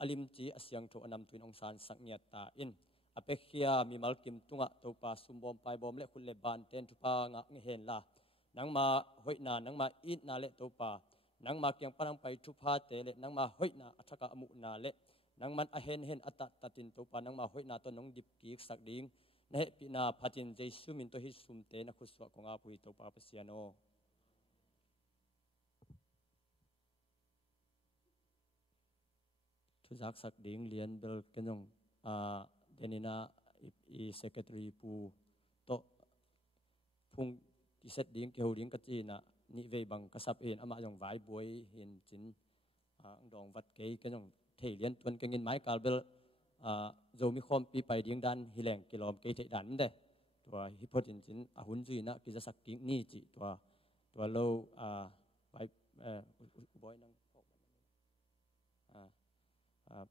alim chi asyang tho anam tuin ong san sak nya ta in apekhia mi mal kim tunga to pa sum bom pai bom le khul le ban ten thupa nga nge hen la nang ma hoi na nang ma it na le to pa nang ma kyang parang pai thu pha te le nang ma hoi na athaka amu na le nang man a hen ata tatin to pa nang ma hoi na to nong dip ki sak ding na he pi na phatin jesu min to hi sum te na khuswa ko nga pui to pa pasiano thu jak sak ding lian bel kenong denina I secretary pu to phung ki set ding ke holding ka chi na ni ve bang ka sap in ama jong vai boy hin chin dong wat ke kenong thei lian tuan ke ngin mai kalbel zo mi khom pi pai ding dan hileng kilom ke thei dan de tua hi photin chin a hun ji na ki ja sak ting ni chi tua lo vai boy nang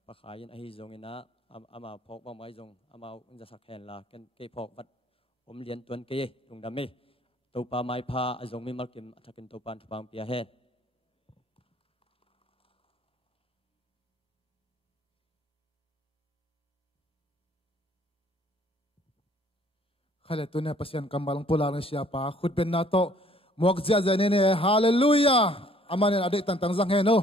pa khain a hi zong ina ama phok bang mai zong ama un ja sak hen la ken ke phok wat om lian tuan ke Lungdam me to pa mai pha azong mi malkim athakin to pan thupang pia hen khale tunia pasien kambalang pula na siapa khut ben na to muak zia ne hallelujah amanen adik tantang zang he no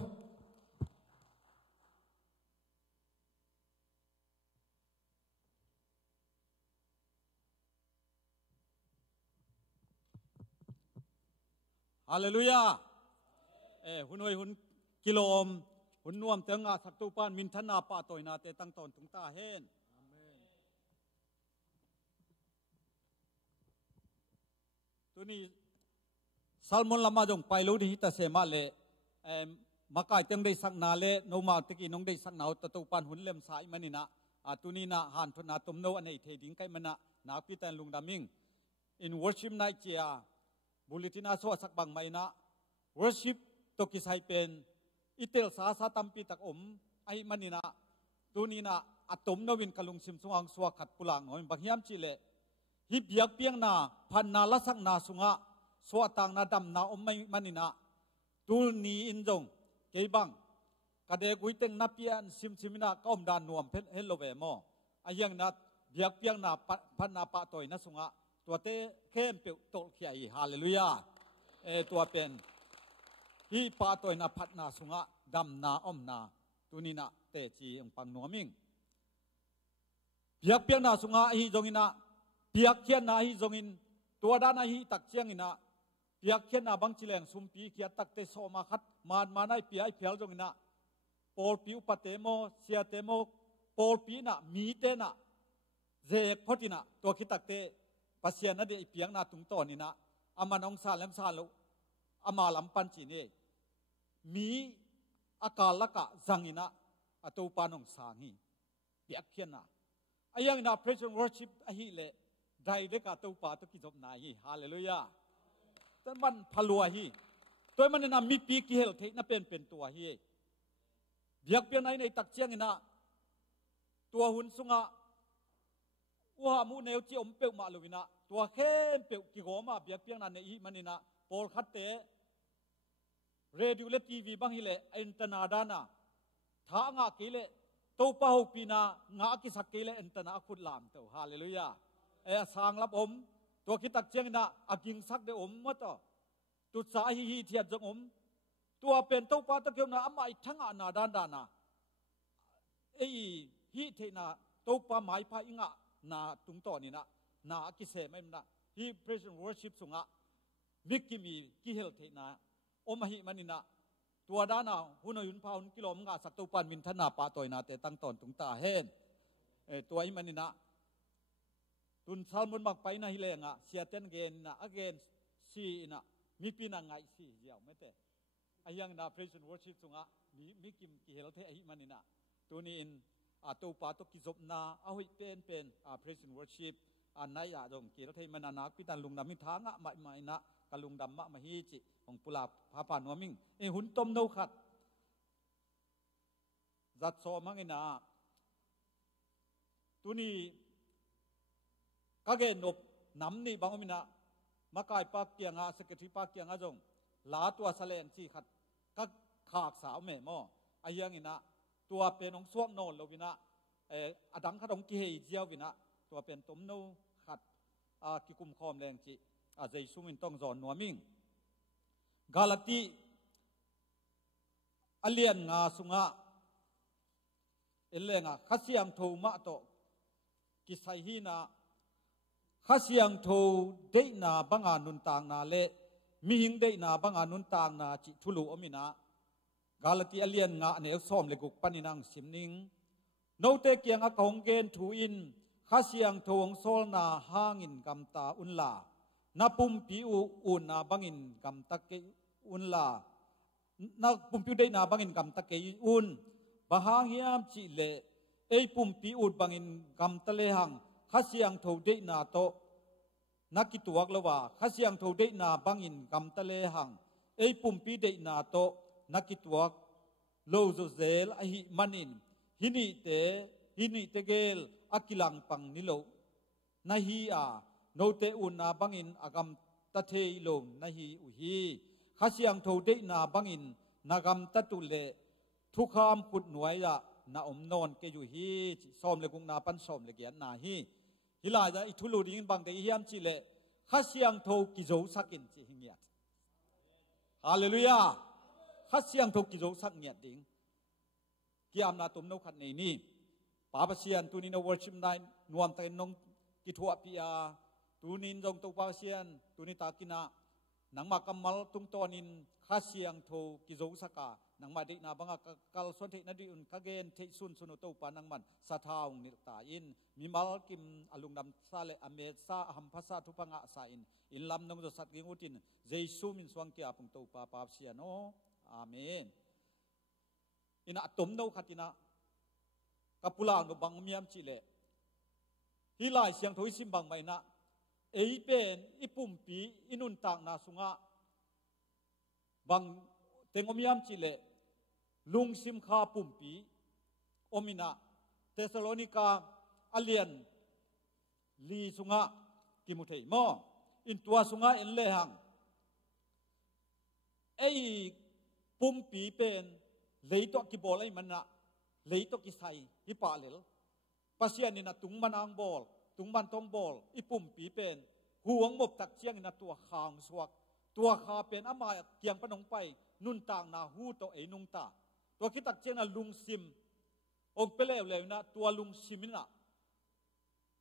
Hallelujah. Hun hoi hun กิโลมหุ่นนวมเตงาสักตุปานมินทนาปะตอยนาเตตั้งตอนถุงตาเฮนตัวนี้ซัลมอนลามาจงไปรู้ดีแต่เสมาเลมากายเต็งได้สักนาเลโนมาตะกี้น้องได้สักนาตะตุปานหุ่นเล่มสายมันนี่นะตัวนี้นะหันทุนาตุมโนอันนี้เทดิ้งไกมันนะนาพิตันลุงดามิง in worship night เจียบุลิตินาสวสักบังไม่นะ worship ตกิสัยเป็นอิเตลสาสาตัมปีตักไอมันนี่นะตัวนี้นะอัตมนวินกลุงซิมสว่างสวขัดปุลังหอยบักยามจิเลฮิบยักเปียงนาพันนาละสักนาสุงะสวตังนาดำนาไม่มันนี่นะตัวนี้อินจงเก็บังกระเดกุยเต็งนับเปียนซิมนาก็ดานนวมเพเฮลโลเวมอไอยังนัดยักเปียงนาพันนาปะตอยนาสุงะตัวเตเข้มเปียวโตเขียฮาเลลูยาตัวเป็นฮีปะตอยนาพัดนาสุงะดำนานาตัวนี้นะเตจีองปังนัวมิงยักเปียงนาสุงะฮีจงอินะเปียกเขียนนาฮีจงอินตัวด้านนาฮีตักเชียงอินะเปียกเขียนนาบังจิเลงสุมปีเขียตักเตโซมาคัดมาได้เปียไอเปียจงอินะปอลปิวปะเตโมเสียเตโมปอลปีนะมีเตนะเจกพอดีนะตัวคิดตักเตปัสเซียนนั่นเดียเปียงนาตุงต้นนี่นะอามันองซาเลมซาลุอามาลำปันจีนี่มีอากาศละกะจังอินะอตูปานองสางีเปียกเขียนนะไอ้ยังนะ praise and worship ไอ้ฮิเลได้เด็กอตูปาตุกิจบนายฮิฮาเลลูยาแต่มันพลัวฮิตัวมันนะมีปีกิเฮลเทน่ะเป็นตัวฮิเบียกเปียนในตักเชียงอินะตัวหุ่นสุงะว่ามูเนวจีอมเปียวมาลุวินะตัวเข้มเปียวกิโกมาเบียกเปียงนั่นเนี่ยมันนี่นะโปลคัตเตเรดิโอเลทีวีบางฮิเลอินเตอร์นาดานะท้างากิเลตัวป้าหุปีนางากิสักกิเลอินเตอร์นาขุดลามเตอฮาเลลูยาสางรับตัวคิดตักเชียงนะอากิงสักเดมัดต่อตุสาฮีเทียบจงตัวเป็นตัวป้าตะเกียบนะอามาอีทั้งอานาดานนะฮีเทนะตัวป้าหมายพาอิงะนาตุงต่อนี่นะนากิเสไม่นะฮีเพรสวอร์ชิปสุงะมิกิมีกิเฮลเทนะมาหิมันนี่นะตัวด้านน่ะหุ่นยุนพาหุ่นกิโลมงาสักตุปันมินทนาปาตอยนาเตตั้งตอนตุงตาเฮนตัวไอ้มันนี่นะตุนซาลมุนบักไปนะฮิเลงะเสียเต้นเกนนะอเกนซีนะมีปีนังไงซีเดียวไม่แต่ไอ้ยังนะเพรสวอร์ชิปสุงะมีกิมกิเฮลเทไอ้มันนี่นะตัวนี้อินตัวปาตุกิจบนาเอาให้เป็นpraise and worship อันไหนอะจงเกี่ยวกับมันนักพิจารณาลุงดำมิทางะไม่นะกลุงดำมะมหิจิของปุลาพาปานวมิงหุ่นต้มเน่าขัดจัดโซมังอินะตัวนี้ก็เกณฑ์น้ำนี่บางมินะมากายปากเกียงสกิทปากเกียงจงลาตัวเสลนจีขัดก็ขากสาวแม่หม้อไอ้ยังอินะตัวเป็นองสวงโนนเราวินะอดังขดงกิเฮเจียววินะตัวเป็นต้มโนขัดกิกุมคอมแรงจีใจซุมินต้องจอนนัวมิงกาลตีอเลียนงาสุงะเลงะขัดเสียงทูมะโตกิไซฮีนาขัดเสียงทูเดนาบังอานุนตางนาเลมีหิงเดนาบังอานุนตางนาจิทุลุอมินะกาลตีอเลียนงาเนลซ้อมเลกุกปนินังสิมนิงโนเตเกียงอากงเกนทูอินข้าเสียงทวงโซลนาห้างินกำตาอุนลานาปุ่มปิวอุนนาบังอินกำตะเกอุนลานาปุ่มปิวได้นาบังอินกำตะเกอุนบะฮางยามจิเลปุ่มปิวบังอินกำตะเลหังข้าเสียงทวได้นาโตนักกิตวักละว่าข้าเสียงทวได้นาบังอินกำตะเลหังปุ่มปิได้นาโตนักกิตวักโลโซเซลอหิมันินฮินิเตเกลอากิลังปังนิโลนาฮีอาโนเตอุนาบังอินอากมตะเทยลงนาฮีอุฮีข้าเสียงโทเดนาบังอินนากมตะตุเลทุกขามขุดหน่วยละนาอมนอนเกอยู่ฮีซ้อมเลกุงนาปันซ้อมเลเกียนนาฮีฮิลาจะอิทุลูดิ้งบังเตอิยามจิเลข้าเสียงโทกิโจสักินจิหิเงียดฮาเลลูยาข้าเสียงโทกิโจสักเงียดดิ้งกิอามนาตุมโนขัดนี่ป้าเสียนตุนินวอร์ชิมได้นวมแต่นงกิทัวปิอาตุนินจงตุป้าเสียนตุนิตากินา นังมากำมัลตุงตอนินข้าเสียงโทกิโจสกานังมาดินาบังกัลส่วนเทนดีอุนกเกนเทซุนสุนโตปานังมันสะท้าวนิตาอินมีมัลกิมอลุงดำซาเลอเมซาหัมภาษาทุพังอาสาอินอินลำนงจะสัตกิงอุตินเจซูมินสวงเกียปุงโตปาปาเสียโนอาเมนอินอัตมโนขัตินะกับปุลางนบังมีมจิเลฮิลายเสียงโทยซิมบังไม่นะเอเป็นอิปุ่มปีอินุนต่างนาสุงะบังเตงอมีมจิเลลุงซิมคาปุ่มปีอมินะเทสโลนิกาอเลียนลีสุงะกิมุเทยมออินตัวสุงะเอ็นเลหังไอปุ่มปีเป็นเลยตกิบอลไอมันนะเลยตกิไซฮิปาเลลปัสยานินะตุงมันอังบอลตุงมันตองบอลอิปุ่มปีเป็นห่วงหมบตักเชียงนะตัวขางสวกตัวขาเป็นอามาเกียงปนงไปนุ่นต่างนาหูตัวเอนุงตาตัวคิดตักเชียงนะลุงซิมองเปเลวเลวนะตัวลุงซิมินะ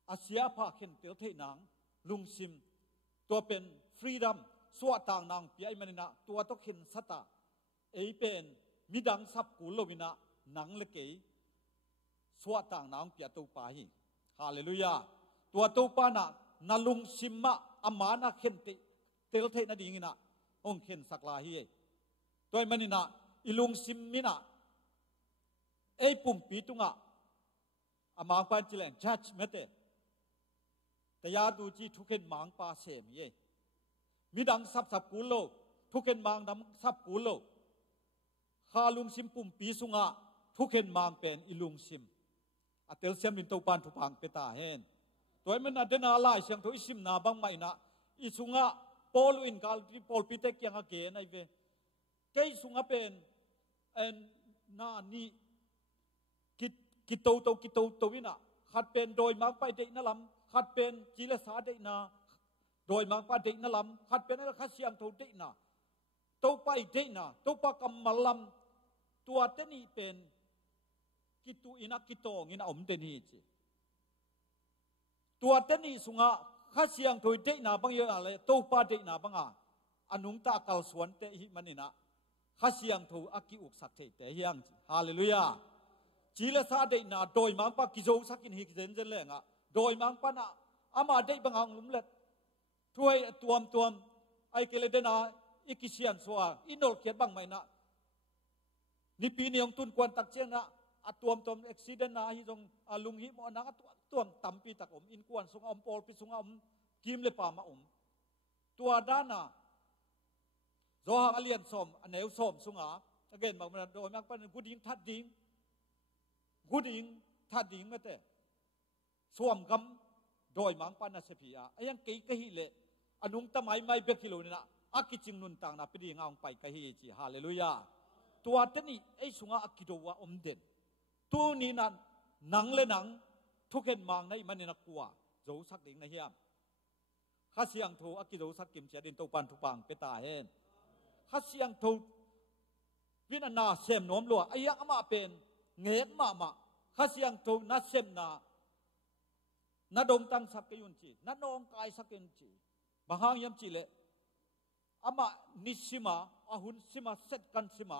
อาเซียพาเข็นเตียวเทนังลุงซิมตัวเป็นฟรีดัมสวต่างนางเปียมันนะตัวตกเข็นสตาเอเป็นมิดังซับกุลวินะหนังเล็กสวต่างนางเปียตัวปาฮีฮาเลลูยาตัวตัวปานะนาลุงซิมมะอามานะเข็นเตลเทนะดีงินะองเข็นสักลาฮีตัวมันนี่นะอิลุงซิมมินะไอปุ่มปีตุงะอามาปันจิเลงจัดเมเตแต่ยาดูจีทุกเข็นมังปาเสมเยมีดังซับกุลโลทุกเข็นมังดำซับกุลโลข้าลุงซิมปุ่มปีสุงะทุกเข็นมังเป็นอิลุงซิมอัตเตลเซียมลินโตปานทุพังเปตาเฮนตัวมันน่ะเดนาไล่เสียงทุอิซิมนาบังไม่นะอิสุงะปอลอินกาลปอลปิเตกยังอเกนไอเวเกยสุงะเป็นเอ็นนานีกิโตวินะขัดเป็นโดยมังไปเด็กนั่นลำขัดเป็นจิเลสาเด็กนาโดยมังไปเด็กนั่นลำขัดเป็นอะไรขัดเสียงโตเด็กนาโตไปเด็กนาโตปากำมลำตัวเตนี่เป็นกิตูอินักกิโตงินะอมเตนี่จีตัวเตนี่สุงะขัดเสียงโตเด็กนาบางอย่างอะไรโตปาเด็กนาบางอ่ะอนุงตากัลสวนเตหิมันนี่นะขัดเสียงโตอากิอุกสักเตเตฮียงจีฮาเลลูยาจีเลสาเดนาโดยมังปากิโจสักินฮิกเซนเจเลงะโดยมังปานะอามาได้บังอังลุมเล็ดถ้วยตัวมไอเกเลเดนาอิกิเซียนสวาอินโนลเขียนบังไม่นะนี่ปีนี้องตุนกวนตักเจียนะอัตตัวมเอ็กซิเดนนาฮิจงลุงฮิมอนังตัวตัมปีตักอมอินกวนสุงอมปอลปิสุงอมกิมเลปามาอมตัวด้านน่ะโจฮังอเลียนสมอันเนวสมสุงอาอเกนบังมันโดยมังปากุดิงทัดดิงกุดิงทัดดิงไม่แต่สวมกำโดยมังปานาเสพีอายังเกยกะฮิเลอนุงตะไมไม่เบกิโลนี่นะอากิจิงนุนต่างนะไปดีงาองไปกะฮิจีฮาเลลูยาตัวเตนี่ไอสุงอากิโดวะอมเด่นตัวนี้นั่นหนังเลยหนังทุกเห็นมังในมันนี่นักกลัวโจสักดิ่งนะเฮียมข้าเสียงโทอากิโดสักกิมเสียดินโตปันทุปังเปตาเฮนข้าเสียงโทวินานาเสมโนมลัวไอยังอามาเป็นเงยมาข้าเสียงโทนัดเสมนานาดมตังสักยุนจีนาดองกายสักยุนจีบางอย่างยำจีเลอามานิสิมาอาหุนสิมาเซตกันสิมา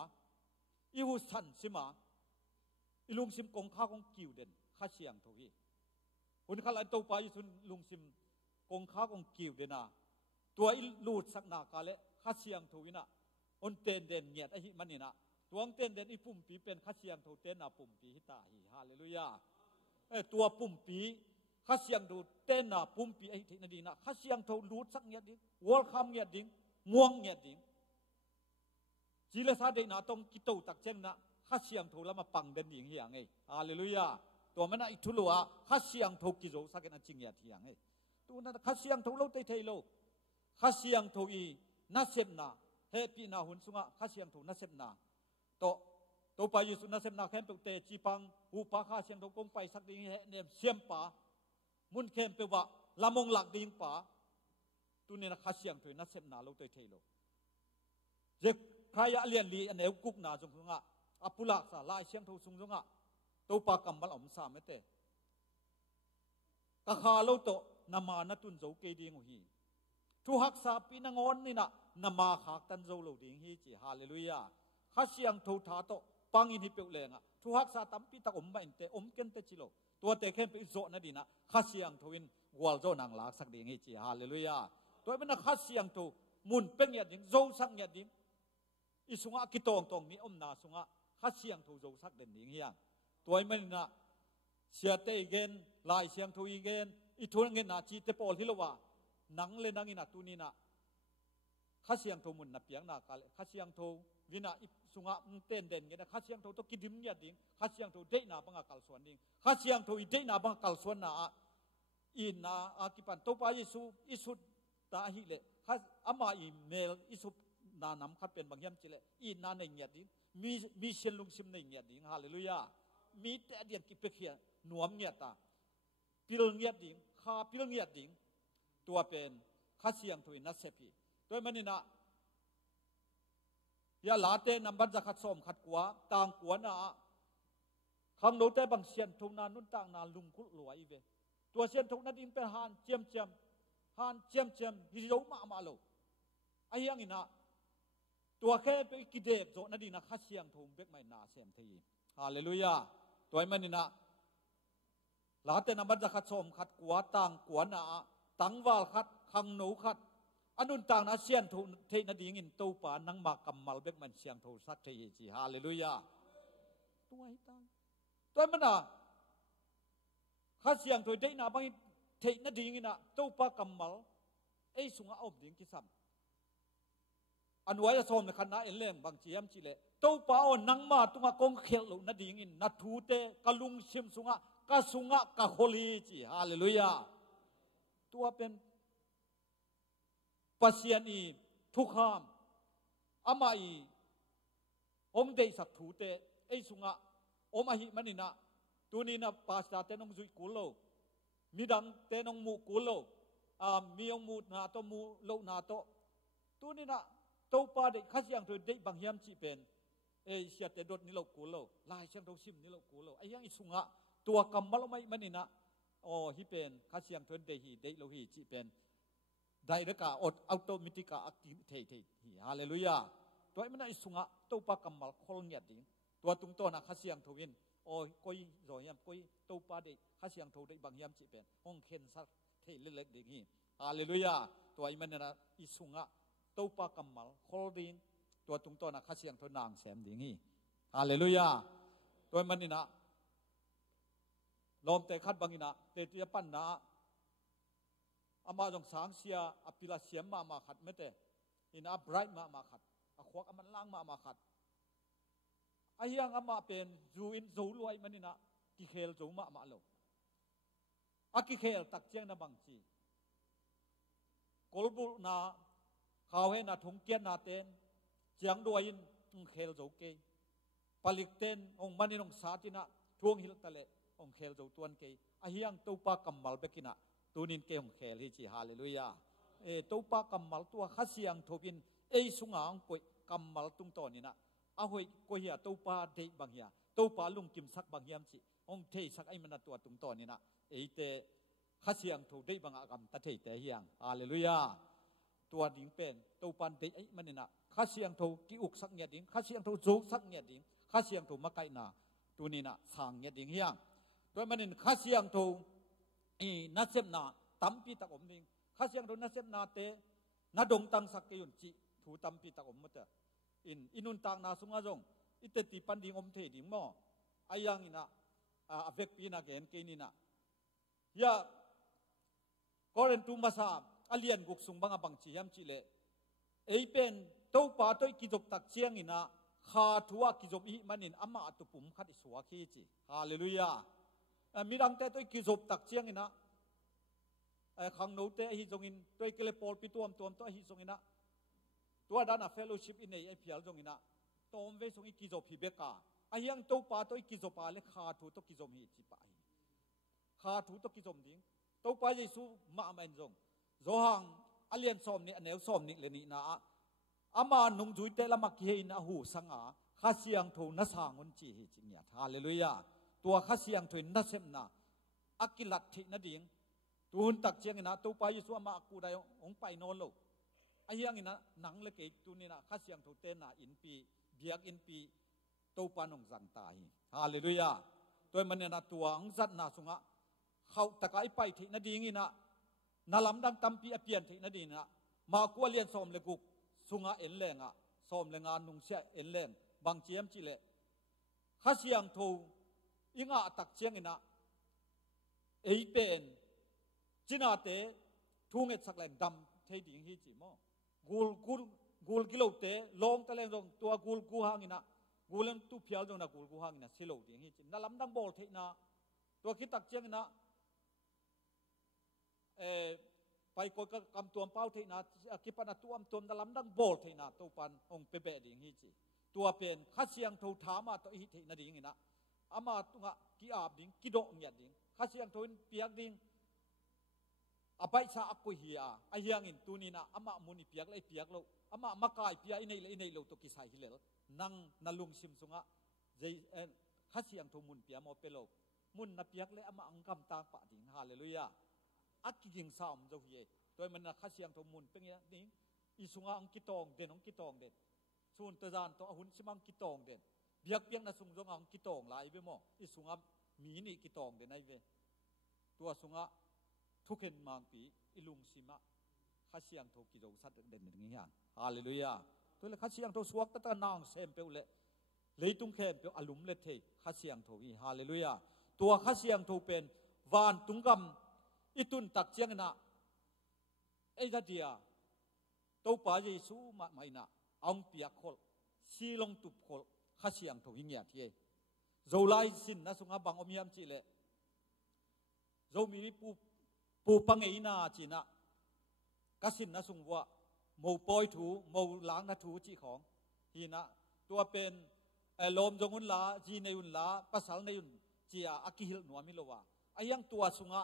อิหุสันสิมาอิลุงซิมกงข้ากงกิวเด่นข้าเสียงโทฮีหุนข้าลันโตปายุสุนลุงซิมกงข้ากงกิวเด่นนะตัวอิลูดสักนากาเลข้าเสียงโทวินะอนเตนเด่นเงียดไอหิมันนี่นะตัวเต้นเด่นอีปุ่มปีเป็นข้าเสียงโทเต้นน่ะปุ่มปีฮิตาฮีฮาเลลูยาตัวปุ่มปีข้าเสียงดูเต้นน่ะปุ่มปีไอ้ที่นั่นดีนะข้าเสียงโทรูดสักเงียดดิ้งวอลคัมเงียดดิ้งม่วงเงียดดิ้งจีเลสาเดน่ะต้องกิโตตักเจงนะข้าเสียงโทแล้วมาปังเด่นอย่างเฮียงไงฮาเลลูยาตัวมันน่ะอิทุลัวข้าเสียงโทกิโจสักกันจริงเงียดเฮียงไงตัวนั้นข้าเสียงโทเราเตยโลข้าเสียงโทอีน่าเสพนาเฮปีนาหุนสุงะข้าเสียงโทน่าเสพนาโตไปอยู่สุนัขเสมนาเข้มเปเตจีปังหูปาข้าเสียงโตกงไปสักดิ่งเนี่ยเสียมป่ามุนเข้มเปว่าละมงหลักดิ่งป่าตัวนี้นะข้าเสียงถอยนัดเสมนาเราเตยเทโลเจ็บใครเลียนลีอันเอวกุกนาจงสุงะอปุลักษาลายเสียงโตสุงสุงะโตปากำบัลอมสามเมเตกะคาเราโตนามาณตุนโจเกดีงหี tu hak sa pinangon ni na nama khak tan zo lo ding hi chi hallelujah khasiang thu tha to pangin hi pe lenga tu hak sa tampi tak om ba inte om ken te chilo tua te khen pe zo na dina khasiang thuin wal zo nang lak sak ding hi chi hallelujah toy man khasiang thu mun peng ya ding zo sak ya ding isunga kitong tong ni om na sunga khasiang thu zo sak den ding hiang toy man na sia te igen lai siang thu igen i thun nge na chi te pol hilowa nang le nang ina tu ni na khasiang thu mun na piang na kal khasiang thu vina sunga ten den nge na khasiang thu to kidim ya ding khasiang thu de na banga kal suan ding khasiang thu i de na banga kal suan na in na akipan to pa yesu isut ta hi le khas ama i mel isup na nam khat pen bang yam chi le i na nei nya ding mi shen lung sim nei nya ding hallelujah mi te dian ki pe khia nuam nya ta pil nya ding kha pil nya dingตัวเป็นข้าเสียงถุยนัสเซพีโดยมันนี่นะยาลาเตนับบัญญัติขัดสมขัดกว่าต่างกว่านะคำโน้ตบางเสียนทุกนานุ่นต่างนาลุงคุลวยเวตัวเสียนทุกนั้นดินเป็นหานเจียมเจียมหานเจียมเจียมฮิโรมาโลไอ้ยังนี่นะตัวแค่ไปกิเดบโจนั่นดีนะข้าเสียงถุงเบกไม่นาเสียมทีฮาเลลูยาตัวมันนี่นะลาเตนับบัญญัติขัดสมขัดกว่าต่างกว่านะตังวาลขัดขังหนูขัดอนุนต่างนะเสียนทูเทนดีงินตูปานังมากำมัลเบกมันเสียงทูสักเทียจีฮาเลลูยาตัวไอ้ตายตัวมันน่ะข้าเสียงทูได้นาบางเทนดีงินน่ะตูปากำมัลไอ้สุงอาอบดิ้งกิสัมอันไว้จะสมในคณะเอเลมบางเจียมจีเลตูปาเอานังมาตุงกงเขลลุนดีงินนัทูเตกะลุงชิมสุงะกะสุงะกะโคลีจีฮาเลลูยาตัวเป็นปัสยานีทุกขามอามาอีอมเดสักถูเตไอสุงะอมอหิมันนี่นะตัวนี้นะภาษาเตนองจุยกุโลมีดังเตนองมูกุโลมีองมูนาโตมูโลนาโตตัวนี้นะโตปาเดขัดยังตัวเดบางยามจีเป็นเอเชียเตดดนิโลกุโลลายเชียงโตซิมนิโลกุโลไอยังไอสุงะตัวกำมะละไม่มันนี่นะโอ้ฮิเป็นข้าเสียงทนเดฮีเดโลฮีจีเป็นไดเรกาอดอัตโนมัติกาอักติเทฮีฮาเลลูยาตัวมันไอสุงะตัวปากำมัลคอลเนียดิงตัวตุงตัวนะข้าเสียงทวินโอ้ก้อยรอยยามก้อยตัวปาเดข้าเสียงทวได้บางยามจีเป็นห้องเข็นสักเทเล็กๆดิงฮีฮาเลลูยาตัวมันนะไอสุงะตัวปากำมัลคอลดิงตัวตุงตัวนะข้าเสียงทนางแสมดิงฮีฮาเลลูยาตัวมันนี่นะลมแต่คัดบางอินะเตติยปันนาอามาจงสางเสียอภิลาเสียมมาขัดไม่แต่อินะไบรท์มาขัดอขวักมันล่างมาขัดไอ้ยังอามาเป็นจูอินจูรวยมันนี่นะกิเคลจูมาโลอากิเคลตักเจียงนะบางจีกอลบุนาข่าวให้นาทงเกียนนาเตนเจียงรวยอินเคลจูเกยผลิตเตนองมันนี่องสาตินะทวงหิลตะเลองเคลจูตวนเกยอาเฮียงตัวปากำมัลเบกินะตัวนินเกยองเคลฮิจิฮาเลลูยาตัวปากำมัลตัวข้าเสียงทบินสุงางป่วยกำมัลตุงตอนี่นะอาหวยก็เฮียตัวปาเดบางเฮียตัวปาลุงกิมสักบางยามจิองเทสักไอมันตัวตุงตอนี่นะเตข้าเสียงทได้บางอกรรมตะเทเตเฮียงฮาเลลูยาตัวดิ่งเป็นตัวปันเดไอมันนี่นะข้าเสียงทกิอุกสักเงียดิ่งข้าเสียงทโจสักเงียดิ่งข้าเสียงทมาไกนาตัวนี้นะสางเงียดิ่งเฮียงตัวมันนี่ข้าเสียงทูนัดเซมนาตั้มปีตะอมนิ่งข้าเสียงทูนัดเซมนาเตนัดดงตังสักเกยุนจิถูตั้มปีตะอมมดอินุนตังนาสุงอาจงอิเตติปันดิ่งอมเทดิ่งมออายังอินะอเวกปีนาเกนเกนินะยากอเรนตุมาซาอเลียนกุกสุงบังบังจียมจิเลเป็นเต้าป่าต้อยกิจบตักเชียงอินะข้าทัวกิจบอีมันนินอามาตุปุ่มขัดอิสวาคีจิฮาเลลูยามีดังแต่ตัวกิจบตักเชียงอินะขังโนเตฮิจงอินตัวเกลปอลปิตัวตัวฮิจงอินะตัวด้านเฟลโลชิพอินเอพิอัลจงอินะตัวอมเวจงอิกิจบฮิเบกาอายังตัวป่าตัวกิจบป่าเล็กขาทูตัวกิจบฮิจิปะขาทูตัวกิจบดิ้งตัวป่าเยซูมาไม่จงโจหังอเลียนสอมนี่เนวสอมนี่เลนี่นะอามานุงจุยเตละมักเฮนะหูสังอาข้าเสียงทูนัสางุนจีฮิจิเนี่ยฮาเลลูยาตัวข้าเสียงทูนัสเซมนาอักิลัดทินาดิ่ง ตูนตักเชียงนะตูไปอยู่ส่วนมากูได้องไปนอนโลไอ้ยังนะหนังเล็กตูนี่นะข้าเสียงถูเต้นนะอินปีเบียกอินปีตูปานองสังตายฮาเลลูยาตัวมันเนี่ยนะตัวอังจัดนะสุงะเขาตะกายไปที่นาดีงี้นะนาลำดังตั้มปีเปลี่ยนที่นาดีนะมากัวเลียนสมเลกุกสุงะเอ็นแรงอ่ะสมเลงานนุงเสียเอ็นแรงบางเจียมจิเลข้าเสียงถูอิงะตักเชียงนะเอเป็นจินาเตทุ่งเอ็ดสักแหล่งดำเทดิ่งฮิจิโมกูลกิโลเตลงตะเลงลงตัวกูหางินะกูเล่นตู้เพียวตรงนั้นกูหางินะสิโลดิ่งฮิจินั่นลำดังบอลเทนะตัวคิดตักเชียงนะไปกดกำตัวเป้าเทนะคิดปนัดตัวตัวนั่นลำดังบอลเทนะตัวปันองเปเปดิ่งฮิจิตัวเป็นข้าเสียงถูถามาตัวฮิเทนะดิ่งนะอามาตุงะกีอาบดิ่งกีโดงยัดดิ่งข้าเสียงถูเปียกดิ่งอาไปซาอักกุเฮียไอเฮียงินตูนีนะอามามุนีเปียกเลยเปียกโลอามามักไอเปียอินเนยโลตุกิสายฮิเลลนั่งนลุงซิมสุงะเจข้าเสียงถูมุนเปียมอเปโลมุนนับเปียกเลยอามาอังกำตาปะดิ่งฮาเลลูยาอักกิงสามเจ้าเฮียโดยมันนะข้าเสียงถูมุนเป็นอย่างนี้อีสุงะอังกิตองเด่นอังกิตองเด่นส่วนตะจานตัวหุ่นซิมังกิตองเด่นเบียกเปียงนะสุงจงอังกิตองหลายเวมออีสุงะมีนี่กิตองเด่นไอเวตัวสุงะทุกเห็นมังปีอิลุงซิมะข้าเสียงโทกิโดสัตเด่นอย่างนี้ฮะฮาเลลูยาตัวเลยข้าเสียงโทสวกตะนางเซมเปลเล่เลยตุงเข้มเปลอลุมเล็ดเทข้าเสียงโทอีฮาเลลูยาตัวข้าเสียงโทเป็นวานตุงกำอิตุนตักเจียงนะไอ้กะเดียตัวป่าเยซูมาไม่นะองเปียกขลซีลงตุบขลข้าเสียงโทหิงยาที่โจไลสินนะสุงาบังอมยามจีเล่โจมีปูปังเอนาจีนะกสินนะสุงวะโมปอยถูโมล้างนะถูจีของฮีนะตัวเป็นลมจงอุนลาจีในอุนลาภาษาในอุนจีอาอักิฮิลหนัวมิโลวะไอยังตัวสุงะ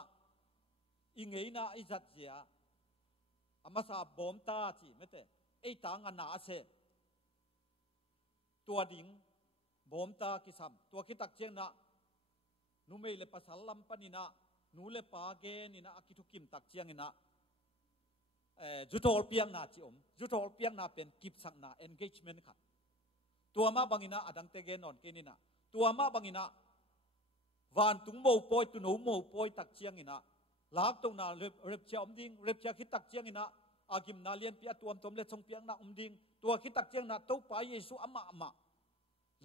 อิงเอนาไอจัดเจียอามาซาบอมตาจีไม่แต่ไอต่างอันนาเซตัวดิ่งบอมตากิสัมตัวคิดตักเจียงนะนุเมเลภาษาลัมปนินะนูเลปาเกนี่นะกิทุกิมตักเจียงนี่นะจุดโทลเปียงนาจิอมจุดโทลเปียงนาเป็นกิบสังนา engagement ค่ะตัวมาบางอินะอดังเตเกนอนเกนี่นะตัวมาบางอินะวานตุงโมปอยตุนูโมปอยตักเจียงนี่นะลากตรงนาเร็บเชียอมดิงเร็บเชียคิดตักเจียงนี่นะอากิมนาเลียนเปียตัวตมเลทรงเปียงนาอมดิงตัวคิดตักเจียงนะเต้าไปเยซูอามา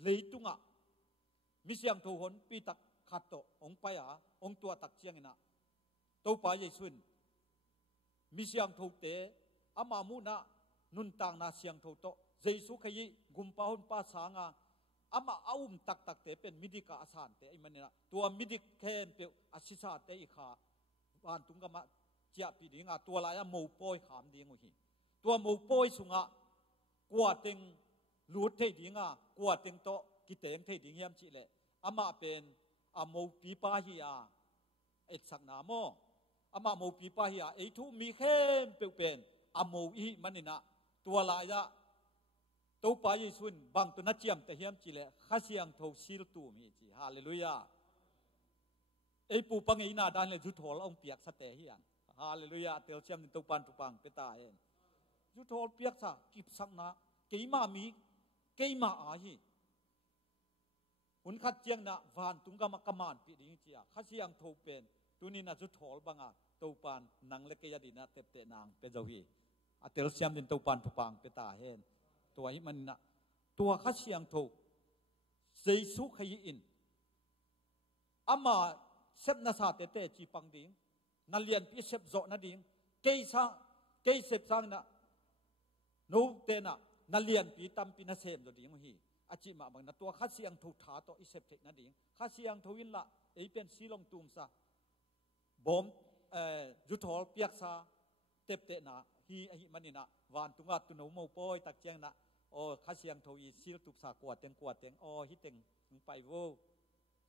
เลยตุงะมิเสียงโทหนปีตักขัดโตองไปองตัวตักเชียงนะตัวไปยิ่งสุนมีเสียงถูกเตะอามามุนะนุนต่างนาเสียงถูกโตเจสุขยีกุมปาหุนปาสางอามาเอาตักเตะเป็นมิดิกาอาสานเตะไอ้มันเนี่ยตัวมิดิกเคนเปียวอาศิษาเตะอีกขาบ้านตุงกมาเจ้าปีนี้ตัวลายหมูโปยขามดีงหีตัวหมูโปยสุงกวาดเต็งลูดเทดีงกวาดเต็งโตกิเตงเทดีเงียมจิเลอามาเป็นอาโมปีปาฮิอาเอ็ดสักนาโมอามาโมปีปาฮิอาไอทุมีเข้มเปลวเป็นอาโมอีมันนี่นะตัวลายะตัวไปยิสุนบางตัวนัดเจียมแต่เฮียมจีเลข้าเสียงโทซิลตูมีจีฮาเลลูยาไอปูปังอีนาดานเลยจุดโถลองเปียกสเตเฮียนฮาเลลูยาเตียวเจียมตัวปันตุปังเปตาเองจุดโถลเปียกซะกิบสักนาเกี่ยมามีเกี่ยมาอาฮีหุ่นขัดเจียงนะวานตุงกามากมานปีดิ้งเจียข้าเสียงโทเป็นตัวนี้น่าจะถอลบังตัวปานนังเล็กยาดีนะเตเตนางเป็นเจ้าฮีอัตเตลเซียมดินตัวปานผปังเปตาเห็นตัวนี้มันนะตัวข้าเสียงโทเจสุขยีอินอามาเซบนาซาเตเตจีปังดิ้งนัลเลียนปีเซบโจนาดิ้งเกยเซบซังนะนูเตนะนัลเลียนปีตัมปีนาเซมตัวดิ้งฮีอาจิมาบางนะตัวข้าเสียงถูกถาตัวอิเซปเทนั่นเองข้าเสียงทวินละไอเป็นซีลงตุมซาบอมจุดทอลเปียกซาเตปเตนะฮีไอมันนี่นะวานตุงอัดตุนหูโมปอยตักเจียงนะโอ้ข้าเสียงทวีซีลตุบซากวดเต็งโอ้ฮิเต็งไปโว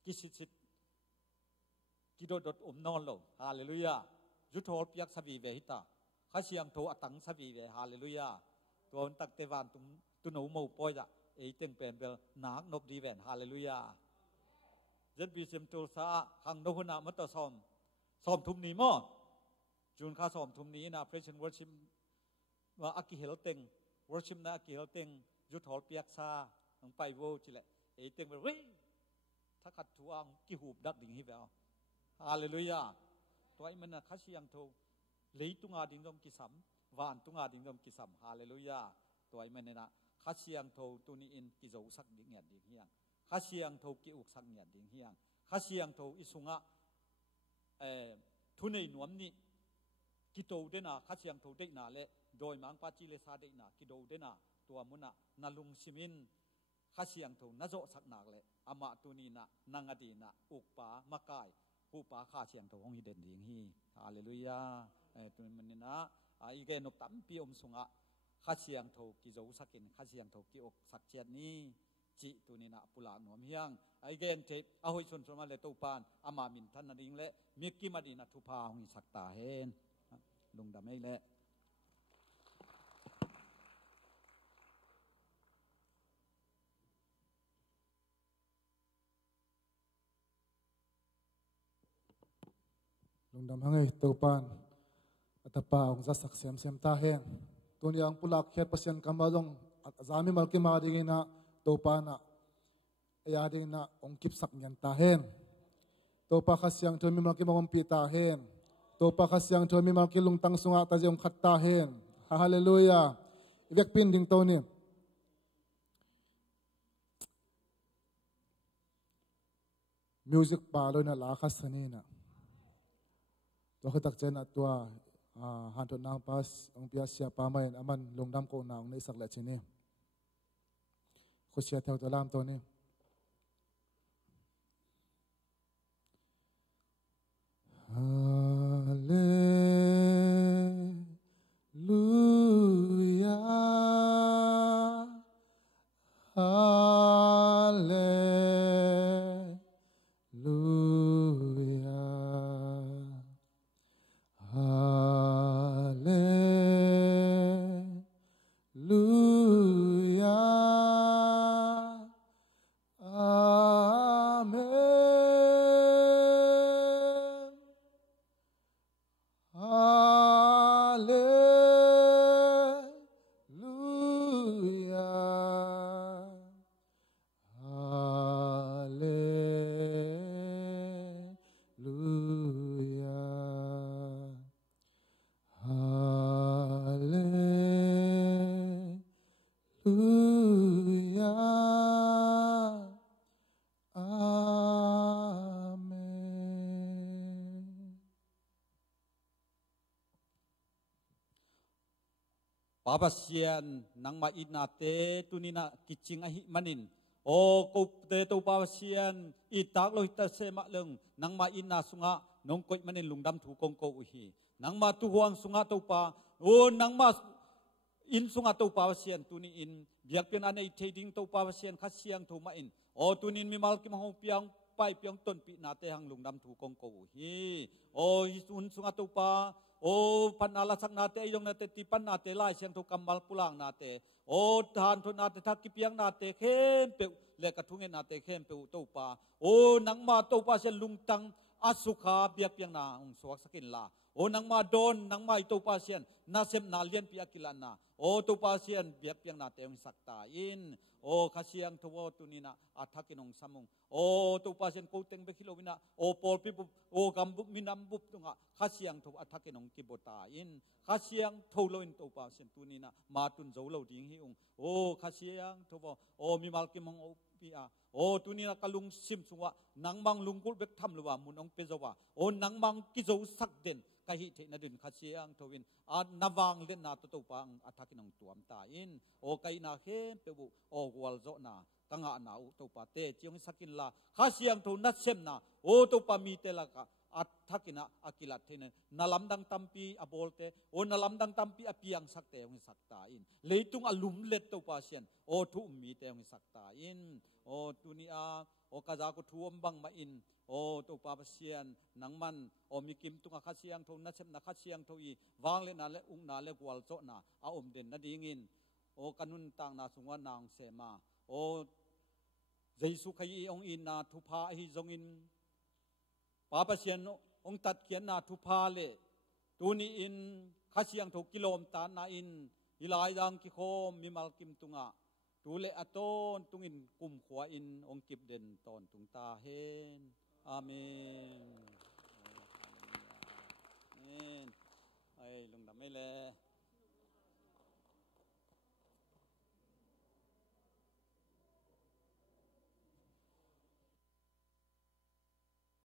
กิสิตกิโดดนอนโลฮาเลลูยาจุดทอลเปียกสวีเวหิตาข้าเสียงโทอตังสวีเวฮาเลลูยาตัวตักเตวานตุนหูโมปอยจ้ะไอเต็งเป็นเบลนักนบดีแวนฮาเลลูยาZBCMTulsa ขังโนหุนามัตตซ้อมทุ่มนี้มั้ง จูนข้าสอมทุมนี้นะ Present Worship ว่าอากิเฮลเต็ง Worship นะอากิเฮลเต็งยุทธอลเปียกซาของไปโวจิแหละเอเต็งไปเว้ยถ้าขัดทวงกี่หูบดักดิ่งฮิเวลฮาเลลูยาตัวไอ้มันนะข้าเชียงโทเลยตุงอาดิ่งดมกิสัมวานตุงอาดิ่งดมกิสัมฮาเลลูยาตัวไอ้มันเนี่ยนะข้าเชียงโทตัวนี้อินกิโจสักดิ่งเงียดดิ่งเฮียงข้าเชียงโทกิอุกสักเงียดดิ่งเฮียงข้าเชียงโทอิสุงะทุนในหนวมนี่กิโตเดน่าข้าเชียงโทเด็กน่าเละโดยมังปาจิเลซาเด็กน่ากิโตเดน่าตัวมุนะนาลุงซิมินข้าเชียงโทนาโจสักนักเลยอามาตัวนี้นะนางอดีนะอุกปามะกายผู้ปาข้าเชียงโทของฮิเดนดิ่งฮีฮาเลลูยาตัวมันนี่นะอีกนกตั้มปีอมสุงะข้าเชียงโทกิโจสักกินข้าเชียงโทกิอกสักเจ็ดนี้จิตัวนี้นะปุลาหนวมเฮียงไอเกนเทเอาให้ชนมาเลยตัวปานอามามินท่านนั่นเองแหละมีกิมาดีนะทุพาหงสักตาเห็นลุงดำไม่แหละลุงดำให้ตัวปานอัตปาองค์สักเสียมตาเห็นตัวนี้อังปุลักเขียนเปอร์เซ็นต์กำมาลงจามิมัลกิมาดีกินะตัวปานะยาดีนะองค์กิบสักยันตาเห็นตัวปาขัดเสียงตัวมีมัลกิมาองปีตาเห็นตัวปาขัดเสียงตัวมีมัลกิลุงตังสุงะตาเจองขัดตาเห็นฮาเลลูยาอีเวกปินดิ่งตัวนี้มิวสิกปาลอยนะลาคัสนีนะตัวขัดตักเจนตัวฮันตุนางปัสองพิอาเซียปาไม่อามันลงดำโกนางในสักเล็กชนีคุเชียเท่าตัวลามตัวนี้ฮาเลลูยาฮาเลลูยาฮาเลลูยาอาเมนฮาเลลูยาฮาเลลูยาฮาเลลูยาอาเมนปาปเซียนนังมาอินาเตตุนินะกิจิงอหิมันินโอกุเตตุปาปเซียนอิตากโลหิตเสมะเลงนังมาอินาสุงะนงกอยมันินลุงดำถูกงโกอุฮีนังมาตุหวงสุงะตุปาโอนังมาอินสุงะตุปาปเซียนตุนิอินเบียกเป็นอันไอเทดิงตุปาปเซียนขัดเสียงตุมาอินโอตุนินมีมัลกิมหงเปียงไปเปียงต้นปีนาเตหังลุงดำถูกงโกอุฮีโออุนสุงะตุปาโอพันอาลาสักนาเตยงนาเตติปันนาเตไลเสียงทุกกำมัลปุลังนาเตโอทานทุนาเตทักกิเปียงนาเตเข้มเปวเลกทุงเงนาเตเข้มเปวตุปาโอนังมาตุปาเชลุงตังอสุขาเบียกเปียงนาองสวกสกินลาโอนังมาโดนนังมาตุปาเชนนาเซมนาเลียนปีอากิลานาโอตุปาเชนเบียกเปียงนาเตองสักตาอินโอข้าเสียงทวตุนีนาอัฐกินองสมุงโอตุปาเชนโกเต็งเบคิโลวินาโอปอลปิบุโอกำบุมินัมบุตุงะข้าเสียงทวอัฐกินองกิบตาอินข้าเสียงทวโลอินตุปาเชนตุนีนามาตุนโจโลดิงฮิองโอข้าเสียงทวโอมีมัลกิมองโอปีอาโอตุนีนากลุงซิมสุงะนังมังลุงกุลเบกทำลวามุนองเปจวะโอนังมังกิโจสักเด่นกะหิเทนดินข้าเสียงทวินอันนวังเล่นนาตุปังอัฐกินองตัวมตาอินโอไกนาเข้มเปบุโอวอลโจนาตั้งอาณาอุตุปาเตจิงสักินลาข้าเสียงทูนัดเซมนาโอตุปามีเตละกะอัฐกินะอากิลัดเทนนาลัมดังตัมปีอโบลเตโอนาลัมดังตัมปีอเปียงสักเตงสักตาอินเลยตุงอลุมเล็ดตุปาเซียนโอทุมีเตงสักตาอินโอตุนีอาโอกาจากุทุมบังมาอินโอตุปาเซียนนังมันโอมีกิมตุงข้าเสียงทูนัดเซมนาข้าเสียงทูอีวางเลนาเลอุงนาเลกวลโจนาอาอมเด่นนาดิงินโอกันุนต่างนาสุงวานางเสมาโอเจสุขยีองอินนาทุพาฮิจงอินปาปเซียนองตัดเขียนนาทุพาเล ตูนีอินข้าเสียงถูกกิโลมตานนาอินฮิลายดังกิโคมมีมัลกิมตุงะตูเลอตนตุงอินกุมขวาอินองกิบเด่นตอนตุงตาเฮนอาเมนอาเมนไอ้ลุงดำไม่แล